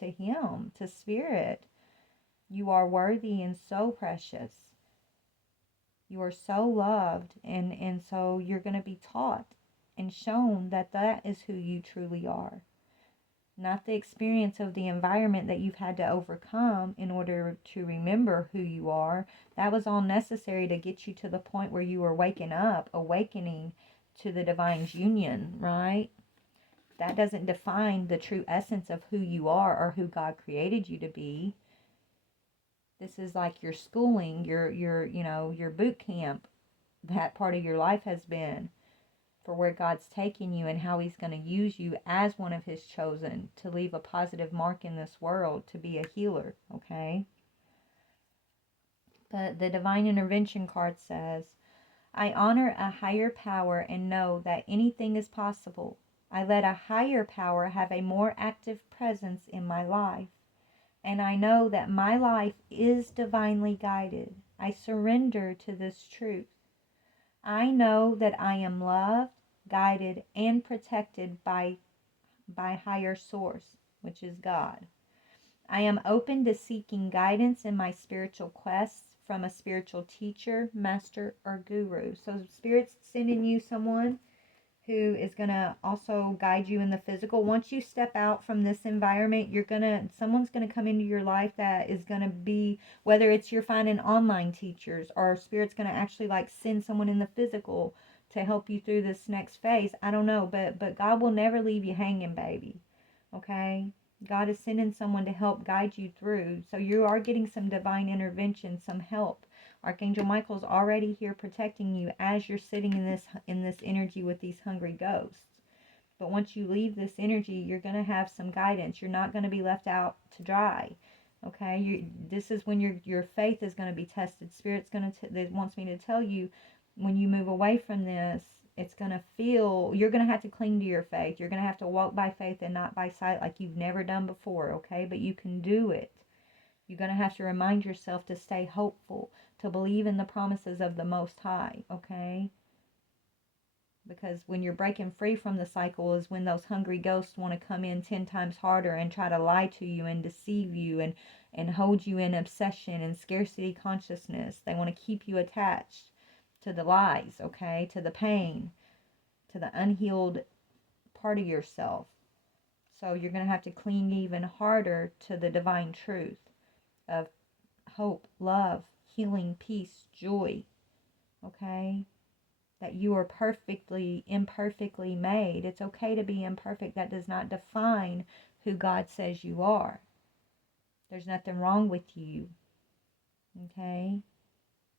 Him, to Spirit. You are worthy and so precious. You are so loved, and so you're going to be taught and shown that is who you truly are. Not the experience of the environment that you've had to overcome in order to remember who you are. That was all necessary to get you to the point where you were waking up, awakening to the divine's union, right? That doesn't define the true essence of who you are or who God created you to be. This is like your schooling, your boot camp. That part of your life has been for where God's taking you and how He's going to use you as one of His chosen to leave a positive mark in this world, to be a healer, okay? But the divine intervention card says, I honor a higher power and know that anything is possible. I let a higher power have a more active presence in my life. And I know that my life is divinely guided. I surrender to this truth. I know that I am loved, guided, and protected by higher source. which is God. I am open to seeking guidance in my spiritual quests from a spiritual teacher, master, or guru. So Spirit's sending you someone who is going to also guide you in the physical. Once you step out from this environment, someone's going to come into your life that is going to be, whether it's you're finding online teachers or Spirit's going to actually like send someone in the physical to help you through this next phase. I don't know, but God will never leave you hanging, baby. Okay? God is sending someone to help guide you through. So you are getting some divine intervention, some help. Archangel Michael's already here protecting you as you're sitting in this energy with these hungry ghosts. But once you leave this energy, you're going to have some guidance. You're not going to be left out to dry. Okay? This is when your faith is going to be tested. Spirit's wants me to tell you, when you move away from this, it's going to feel, you're going to have to cling to your faith. You're going to have to walk by faith and not by sight like you've never done before, okay? But you can do it. You're going to have to remind yourself to stay hopeful, to believe in the promises of the Most High, okay? Because when you're breaking free from the cycle is when those hungry ghosts want to come in 10 times harder and try to lie to you and deceive you and hold you in obsession and scarcity consciousness. They want to keep you attached to the lies, okay? To the pain, to the unhealed part of yourself. So you're going to have to cling even harder to the divine truth of hope, love, healing, peace, joy, okay? That you are imperfectly made. It's okay to be imperfect. That does not define who God says you are. There's nothing wrong with you, okay?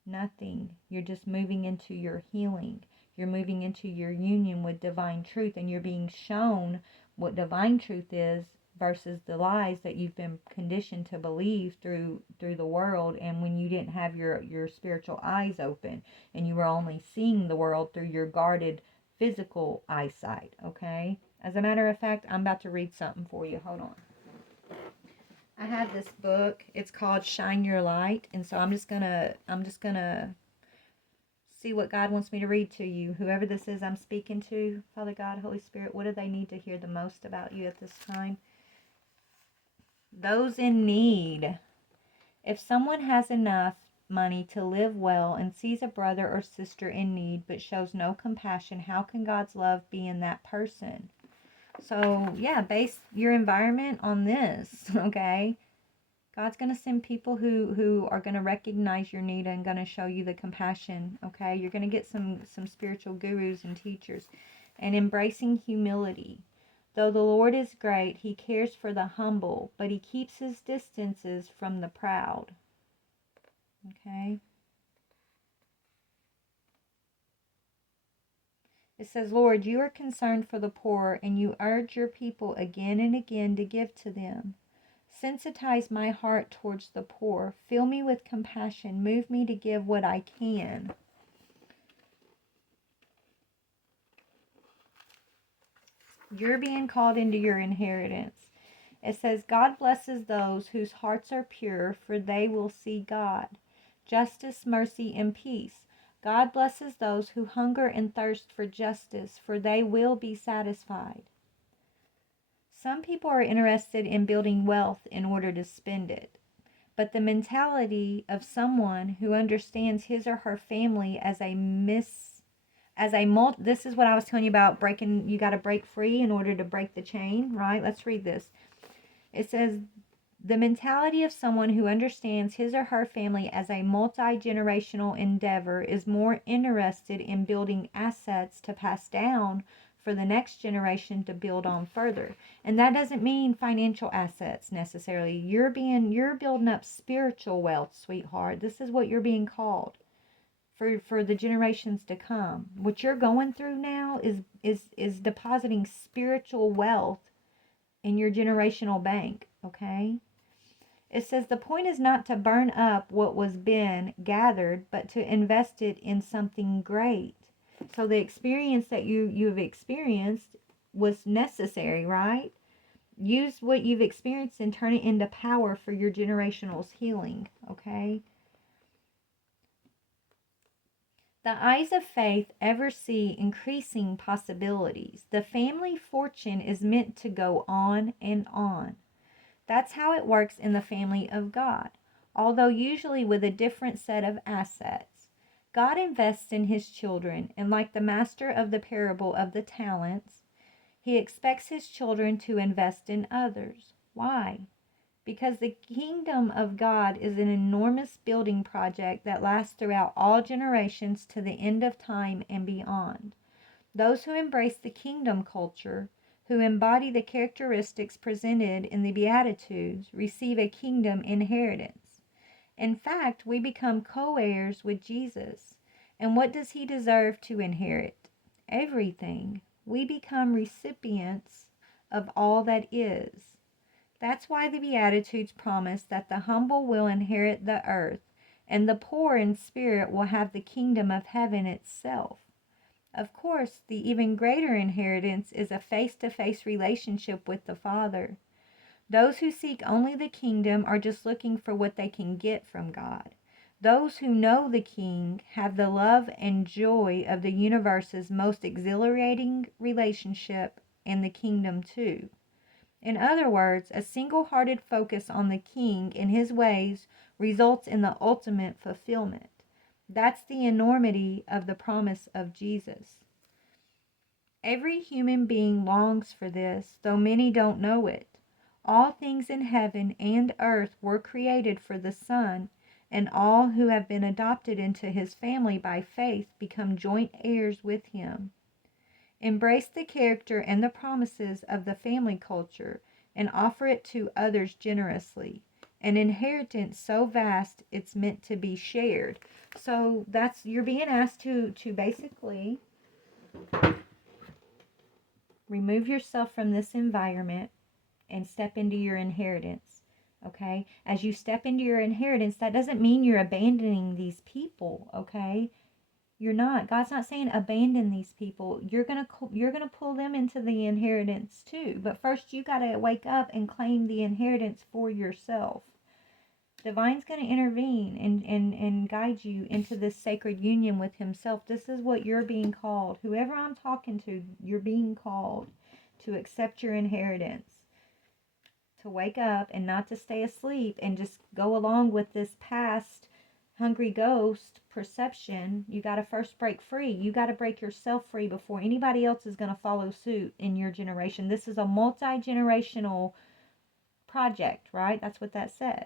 Nothing. You're just moving into your healing. You're moving into your union with divine truth, and you're being shown what divine truth is versus the lies that you've been conditioned to believe through the world, and when you didn't have your spiritual eyes open and you were only seeing the world through your guarded physical eyesight, okay? As a matter of fact, I'm about to read something for you. Hold on. I have this book. It's called Shine Your Light, and so I'm just gonna see what God wants me to read to you. Whoever this is I'm speaking to, Father God, Holy Spirit, what do they need to hear the most about you at this time? Those in need. If someone has enough money to live well and sees a brother or sister in need but shows no compassion, how can God's love be in that person? So, yeah, base your environment on this, okay? God's going to send people who are going to recognize your need and going to show you the compassion, okay? You're going to get some spiritual gurus and teachers. And embracing humility. Though the Lord is great, he cares for the humble, but he keeps his distances from the proud. Okay? It says, Lord, you are concerned for the poor, and you urge your people again and again to give to them. Sensitize my heart towards the poor. Fill me with compassion. Move me to give what I can. You're being called into your inheritance. It says, God blesses those whose hearts are pure, for they will see God. Justice, mercy, and peace. God blesses those who hunger and thirst for justice, for they will be satisfied. Some people are interested in building wealth in order to spend it. But the mentality of someone who understands his or her family as this is what I was telling you about breaking. You got to break free in order to break the chain, right? Let's read this. It says, the mentality of someone who understands his or her family as a multi-generational endeavor is more interested in building assets to pass down for the next generation to build on further. And that doesn't mean financial assets necessarily. You're building up spiritual wealth, sweetheart. This is what you're being called for the generations to come. What you're going through now is depositing spiritual wealth in your generational bank, okay? It says the point is not to burn up what was been gathered, but to invest it in something great. So the experience that you've experienced was necessary, right? Use what you've experienced and turn it into power for your generational's healing, okay? The eyes of faith ever see increasing possibilities. The family fortune is meant to go on and on. That's how it works in the family of God, although usually with a different set of assets. God invests in his children, and like the master of the parable of the talents, he expects his children to invest in others. Why? Because the kingdom of God is an enormous building project that lasts throughout all generations to the end of time and beyond. Those who embrace the kingdom culture, who embody the characteristics presented in the Beatitudes, receive a kingdom inheritance. In fact, we become co-heirs with Jesus. And what does he deserve to inherit? Everything. We become recipients of all that is. That's why the Beatitudes promise that the humble will inherit the earth, and the poor in spirit will have the kingdom of heaven itself. Of course, the even greater inheritance is a face-to-face relationship with the Father. Those who seek only the kingdom are just looking for what they can get from God. Those who know the King have the love and joy of the universe's most exhilarating relationship in the kingdom too. In other words, a single-hearted focus on the King and his ways results in the ultimate fulfillment. That's the enormity of the promise of Jesus. Every human being longs for this, though many don't know it. All things in heaven and earth were created for the Son, and all who have been adopted into his family by faith become joint heirs with him. Embrace the character and the promises of the family culture and offer it to others generously. An inheritance so vast it's meant to be shared. So you're being asked to basically remove yourself from this environment and step into your inheritance. Okay? As you step into your inheritance, that doesn't mean you're abandoning these people, okay? You're not. God's not saying abandon these people. You're gonna pull them into the inheritance too. But first, you gotta wake up and claim the inheritance for yourself. Divine's gonna intervene and guide you into this sacred union with Himself. This is what you're being called. Whoever I'm talking to, you're being called to accept your inheritance. To wake up and not to stay asleep and just go along with this past hungry ghost perception. You got to first break free. You got to break yourself free before anybody else is going to follow suit in your generation. This is a multi-generational project, right? That's what that said.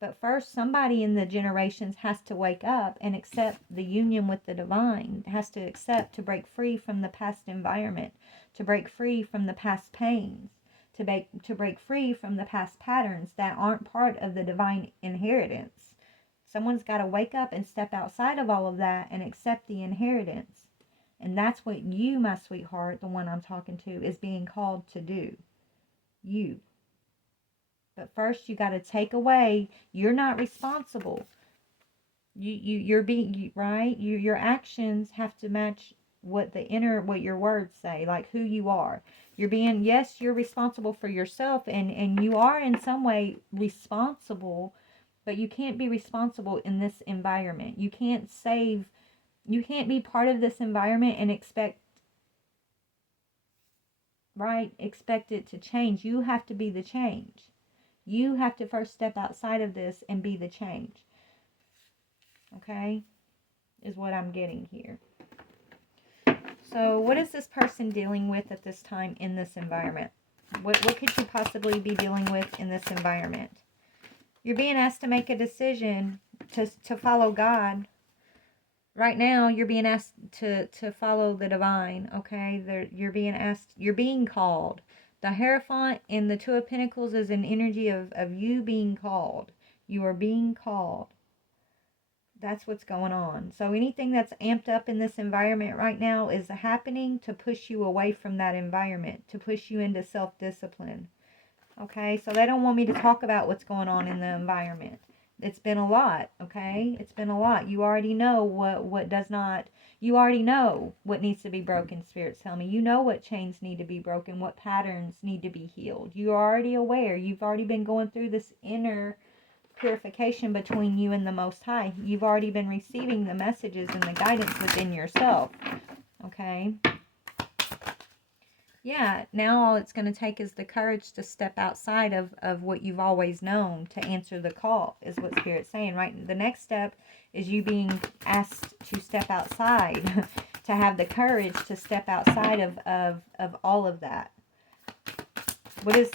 But first, somebody in the generations has to wake up and accept the union with the divine, has to accept to break free from the past environment, to break free from the past pains, to break free from the past patterns that aren't part of the divine inheritance. Someone's got to wake up and step outside of all of that and accept the inheritance. And that's what you, my sweetheart, the one I'm talking to, is being called to do. You. But first, you got to take away. You're not responsible. You're being right. Your actions have to match what your words say, like who you are. Yes, you're responsible for yourself, and you are in some way responsible. But you can't be responsible in this environment. You can't be part of this environment and expect it to change. You have to be the change. You have to first step outside of this and be the change. Okay? Is what I'm getting here. So what is this person dealing with at this time in this environment? What could you possibly be dealing with in this environment? You're being asked to make a decision to follow God. Right now, you're being asked to follow the divine, okay? You're being called. The Hierophant and the Two of Pentacles is an energy of you being called. You are being called. That's what's going on. So anything that's amped up in this environment right now is happening to push you away from that environment, to push you into self-discipline. Okay, so they don't want me to talk about what's going on in the environment. It's been a lot, okay? It's been a lot. You already know you already know what needs to be broken, spirits tell me. You know what chains need to be broken, what patterns need to be healed. You're already aware. You've already been going through this inner purification between you and the Most High. You've already been receiving the messages and the guidance within yourself. Okay? Yeah, now all it's going to take is the courage to step outside of what you've always known to answer the call, is what Spirit's saying, right? The next step is you being asked to step outside, to have the courage to step outside of all of that. What is,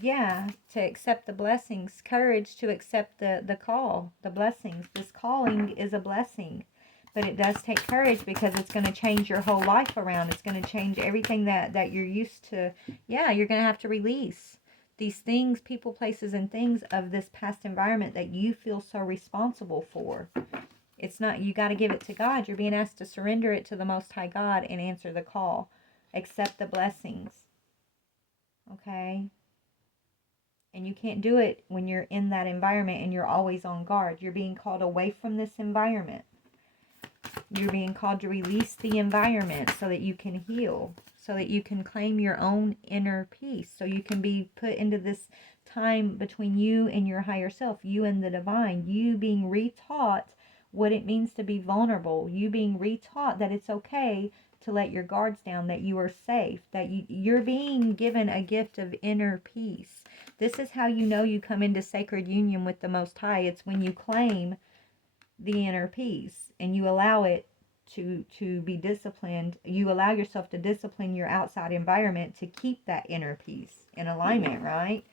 yeah, to accept the blessings, courage to accept the call, the blessings. This calling is a blessing. But it does take courage, because it's going to change your whole life around. It's going to change everything that you're used to. Yeah, you're going to have to release these things, people, places, and things of this past environment that you feel so responsible for. It's not, you got to give it to God. You're being asked to surrender it to the Most High God and answer the call. Accept the blessings. Okay? And you can't do it when you're in that environment and you're always on guard. You're being called away from this environment. You're being called to release the environment so that you can heal, so that you can claim your own inner peace, so you can be put into this time between you and your higher self, you and the divine, you being retaught what it means to be vulnerable, you being retaught that it's okay to let your guards down, that you are safe, that you're being given a gift of inner peace. This is how you know you come into sacred union with the Most High. It's when you claim the inner peace and you allow it to be disciplined. You allow yourself to discipline your outside environment to keep that inner peace in alignment, right?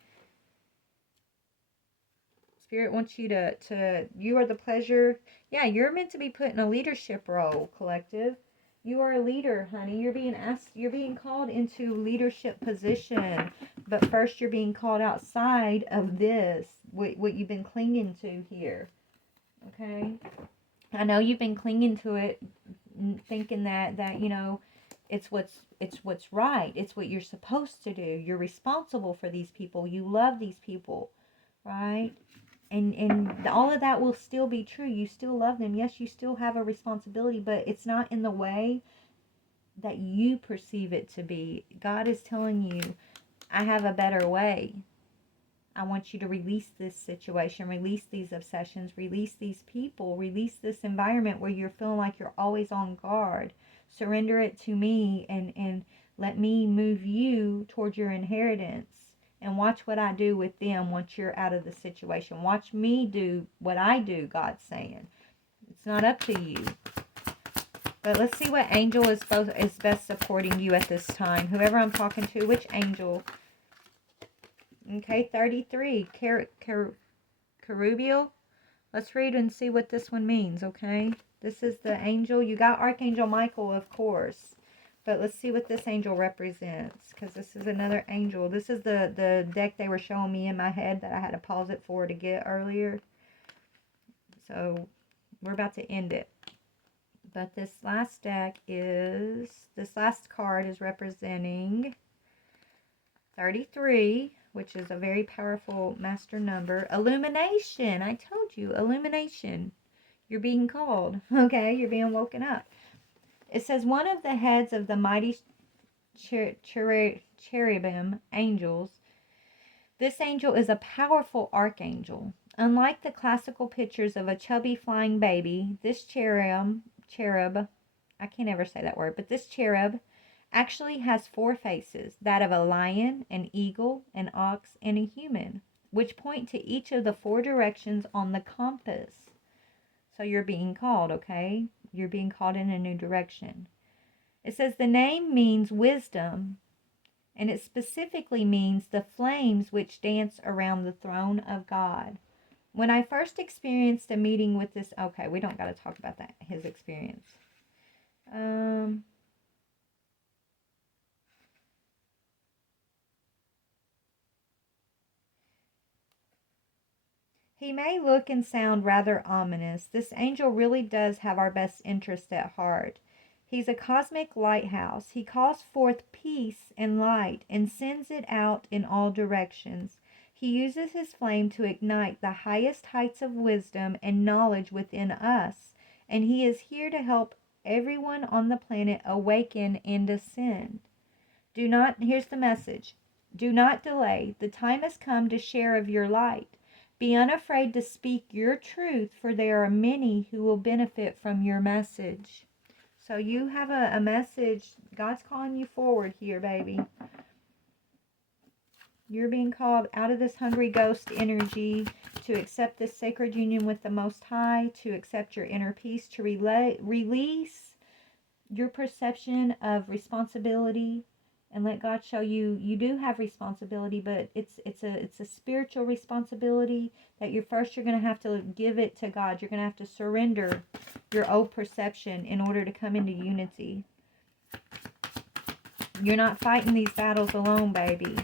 Spirit wants you to you are the pleasure. Yeah, you're meant to be put in a leadership role, collective. You are a leader, honey. You're being asked, you're being called into leadership position. But first you're being called outside of this, what you've been clinging to here. Okay? I know you've been clinging to it, thinking that you know, it's what's right. It's what you're supposed to do. You're responsible for these people. You love these people, right? And all of that will still be true. You still love them. Yes, you still have a responsibility, but it's not in the way that you perceive it to be. God is telling you, I have a better way. I want you to release this situation, release these obsessions, release these people, release this environment where you're feeling like you're always on guard. Surrender it to me and let me move you toward your inheritance. And watch what I do with them once you're out of the situation. Watch me do what I do, God's saying. It's not up to you. But let's see what angel is best supporting you at this time. Whoever I'm talking to, which angel? Okay, 33. Cherubial. Let's read and see what this one means, okay? This is the angel. You got Archangel Michael, of course. But let's see what this angel represents, because this is another angel. This is the deck they were showing me in my head that I had to pause it for to get earlier. So we're about to end it. But this last card is representing 33, which is a very powerful master number. Illumination. I told you, illumination. You're being called, okay? You're being woken up. It says, one of the heads of the mighty cherubim angels. This angel is a powerful archangel. Unlike the classical pictures of a chubby flying baby, this cherub, I can't ever say that word, but this cherub actually has 4 faces, that of a lion, an eagle, an ox, and a human, which point to each of the 4 directions on the compass. So you're being called, okay? You're being called in a new direction. It says the name means wisdom, and it specifically means the flames which dance around the throne of God. When I first experienced a meeting with this, okay, we don't got to talk about that, his experience. He may look and sound rather ominous. This angel really does have our best interest at heart. He's a cosmic lighthouse. He calls forth peace and light and sends it out in all directions. He uses his flame to ignite the highest heights of wisdom and knowledge within us, and he is here to help everyone on the planet awaken and ascend. Here's the message. Do not delay. The time has come to share of your light. Be unafraid to speak your truth, for there are many who will benefit from your message. So you have a message. God's calling you forward here, baby. You're being called out of this hungry ghost energy to accept this sacred union with the Most High, to accept your inner peace, to release your perception of responsibility, and let God show you you do have responsibility, but it's a spiritual responsibility that you're going to have to give it to God. You're going to have to surrender your old perception in order to come into unity. You're not fighting these battles alone, baby.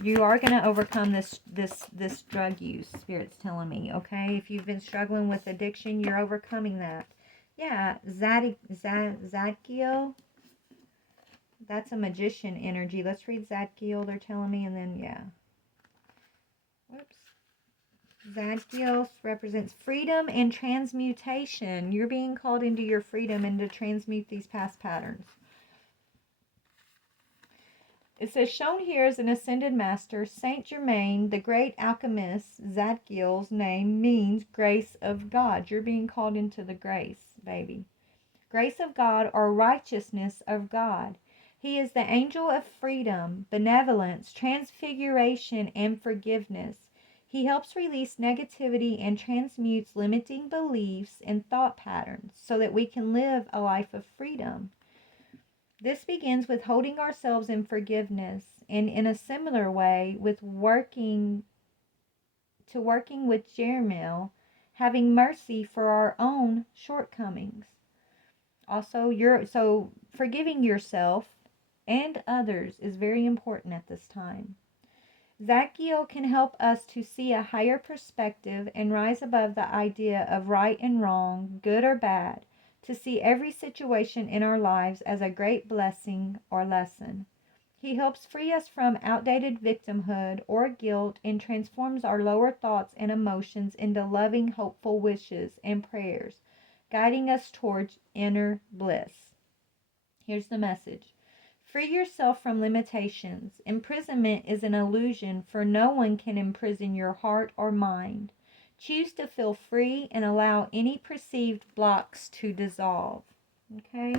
You are going to overcome this drug use, Spirit's telling me, okay? If you've been struggling with addiction, you're overcoming that. Yeah, Zadkiel. That's a magician energy. Let's read Zadkiel, they're telling me, and then, yeah. Whoops. Zadkiel represents freedom and transmutation. You're being called into your freedom and to transmute these past patterns. It says, shown here as an ascended master, Saint Germain, the great alchemist. Zadkiel's name means grace of God. You're being called into the grace, baby. Grace of God or righteousness of God. He is the angel of freedom, benevolence, transfiguration, and forgiveness. He helps release negativity and transmutes limiting beliefs and thought patterns so that we can live a life of freedom. This begins with holding ourselves in forgiveness, and in a similar way with working with Jeremiel, having mercy for our own shortcomings. Also, so forgiving yourself and others is very important at this time. Zadkiel can help us to see a higher perspective and rise above the idea of right and wrong, good or bad, to see every situation in our lives as a great blessing or lesson. He helps free us from outdated victimhood or guilt and transforms our lower thoughts and emotions into loving, hopeful wishes and prayers, guiding us towards inner bliss. Here's the message. Free yourself from limitations. Imprisonment is an illusion, for no one can imprison your heart or mind. Choose to feel free and allow any perceived blocks to dissolve. Okay?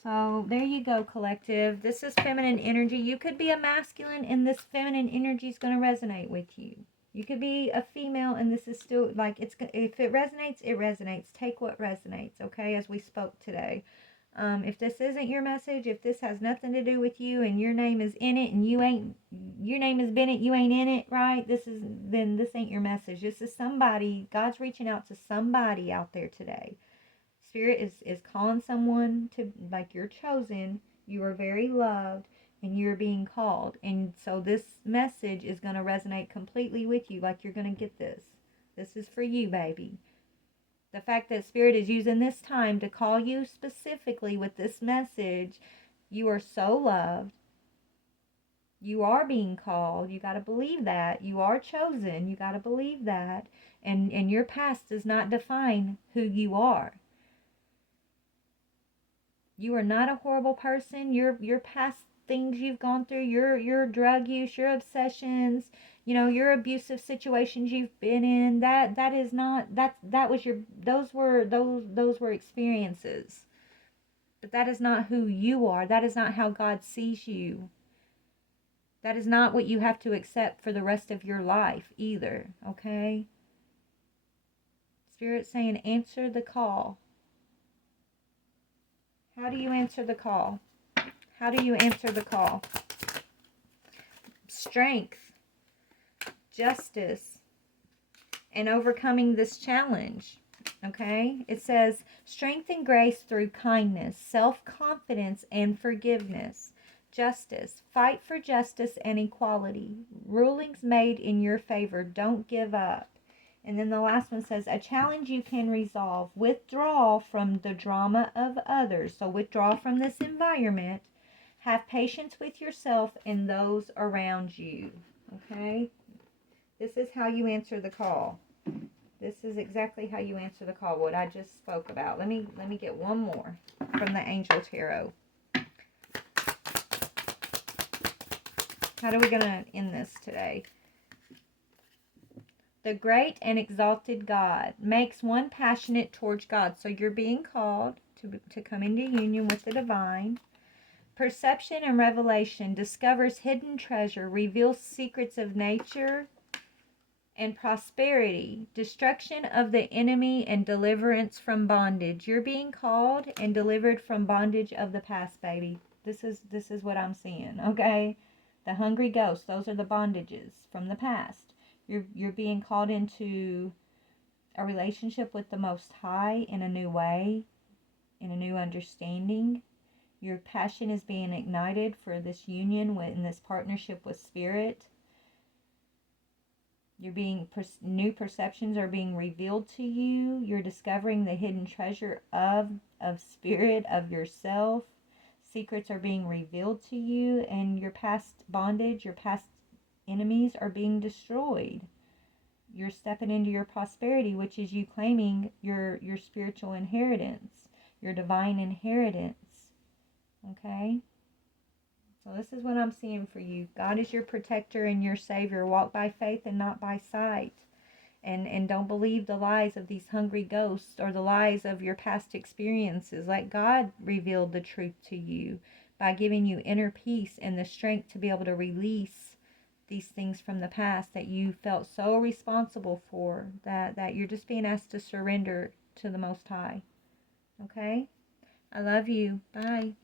So there you go, collective. This is feminine energy. You could be a masculine and this feminine energy is going to resonate with you. You could be a female and this is still like, if it resonates, it resonates. Take what resonates, okay, as we spoke today. If this isn't your message, if this has nothing to do with you and your name is in it and your name is Bennett, you ain't in it, right? Then this ain't your message. This is somebody, God's reaching out to somebody out there today. Spirit is calling someone to, like, you're chosen, you are very loved, and you're being called. And so this message is going to resonate completely with you, like you're going to get this. This is for you, baby. The fact that Spirit is using this time to call you specifically with this message, you are so loved. You are being called. You got to believe that. You are chosen. You got to believe that. And your past does not define who you are. You are not a horrible person. Your past things you've gone through, your drug use, your obsessions, your abusive situations you've been in, that is not, that was those were experiences. But that is not who you are. That is not how God sees you. That is not what you have to accept for the rest of your life either, okay? Spirit's saying, answer the call. How do you answer the call? How do you answer the call? Strength, justice, and overcoming this challenge. Okay? It says, strength and grace through kindness, self-confidence, and forgiveness. Justice, fight for justice and equality. Rulings made in your favor. Don't give up. And then the last one says, a challenge you can resolve. Withdraw from the drama of others. So withdraw from this environment. Have patience with yourself and those around you. Okay? This is how you answer the call. This is exactly how you answer the call, what I just spoke about. Let me get one more from the Angel Tarot. How are we going to end this today? The great and exalted God makes one passionate towards God. So you're being called to come into union with the divine. Perception and revelation discovers hidden treasure, reveals secrets of nature and prosperity, destruction of the enemy and deliverance from bondage. You're being called and delivered from bondage of the past, baby. This is what I'm seeing, okay? The hungry ghosts, those are the bondages from the past. You're being called into a relationship with the Most High in a new way, in a new understanding. Your passion is being ignited for this union in this partnership with Spirit. You're being new perceptions are being revealed to you. You're discovering the hidden treasure of Spirit, of yourself. Secrets are being revealed to you, and your past bondage, your past enemies are being destroyed. You're stepping into your prosperity, which is you claiming your spiritual inheritance, your divine inheritance. Okay? So this is what I'm seeing for you. God is your protector and your savior. Walk by faith and not by sight. And don't believe the lies of these hungry ghosts or the lies of your past experiences. Let God reveal the truth to you by giving you inner peace and the strength to be able to release these things from the past that you felt so responsible for, that you're just being asked to surrender to the Most High. Okay? I love you. Bye.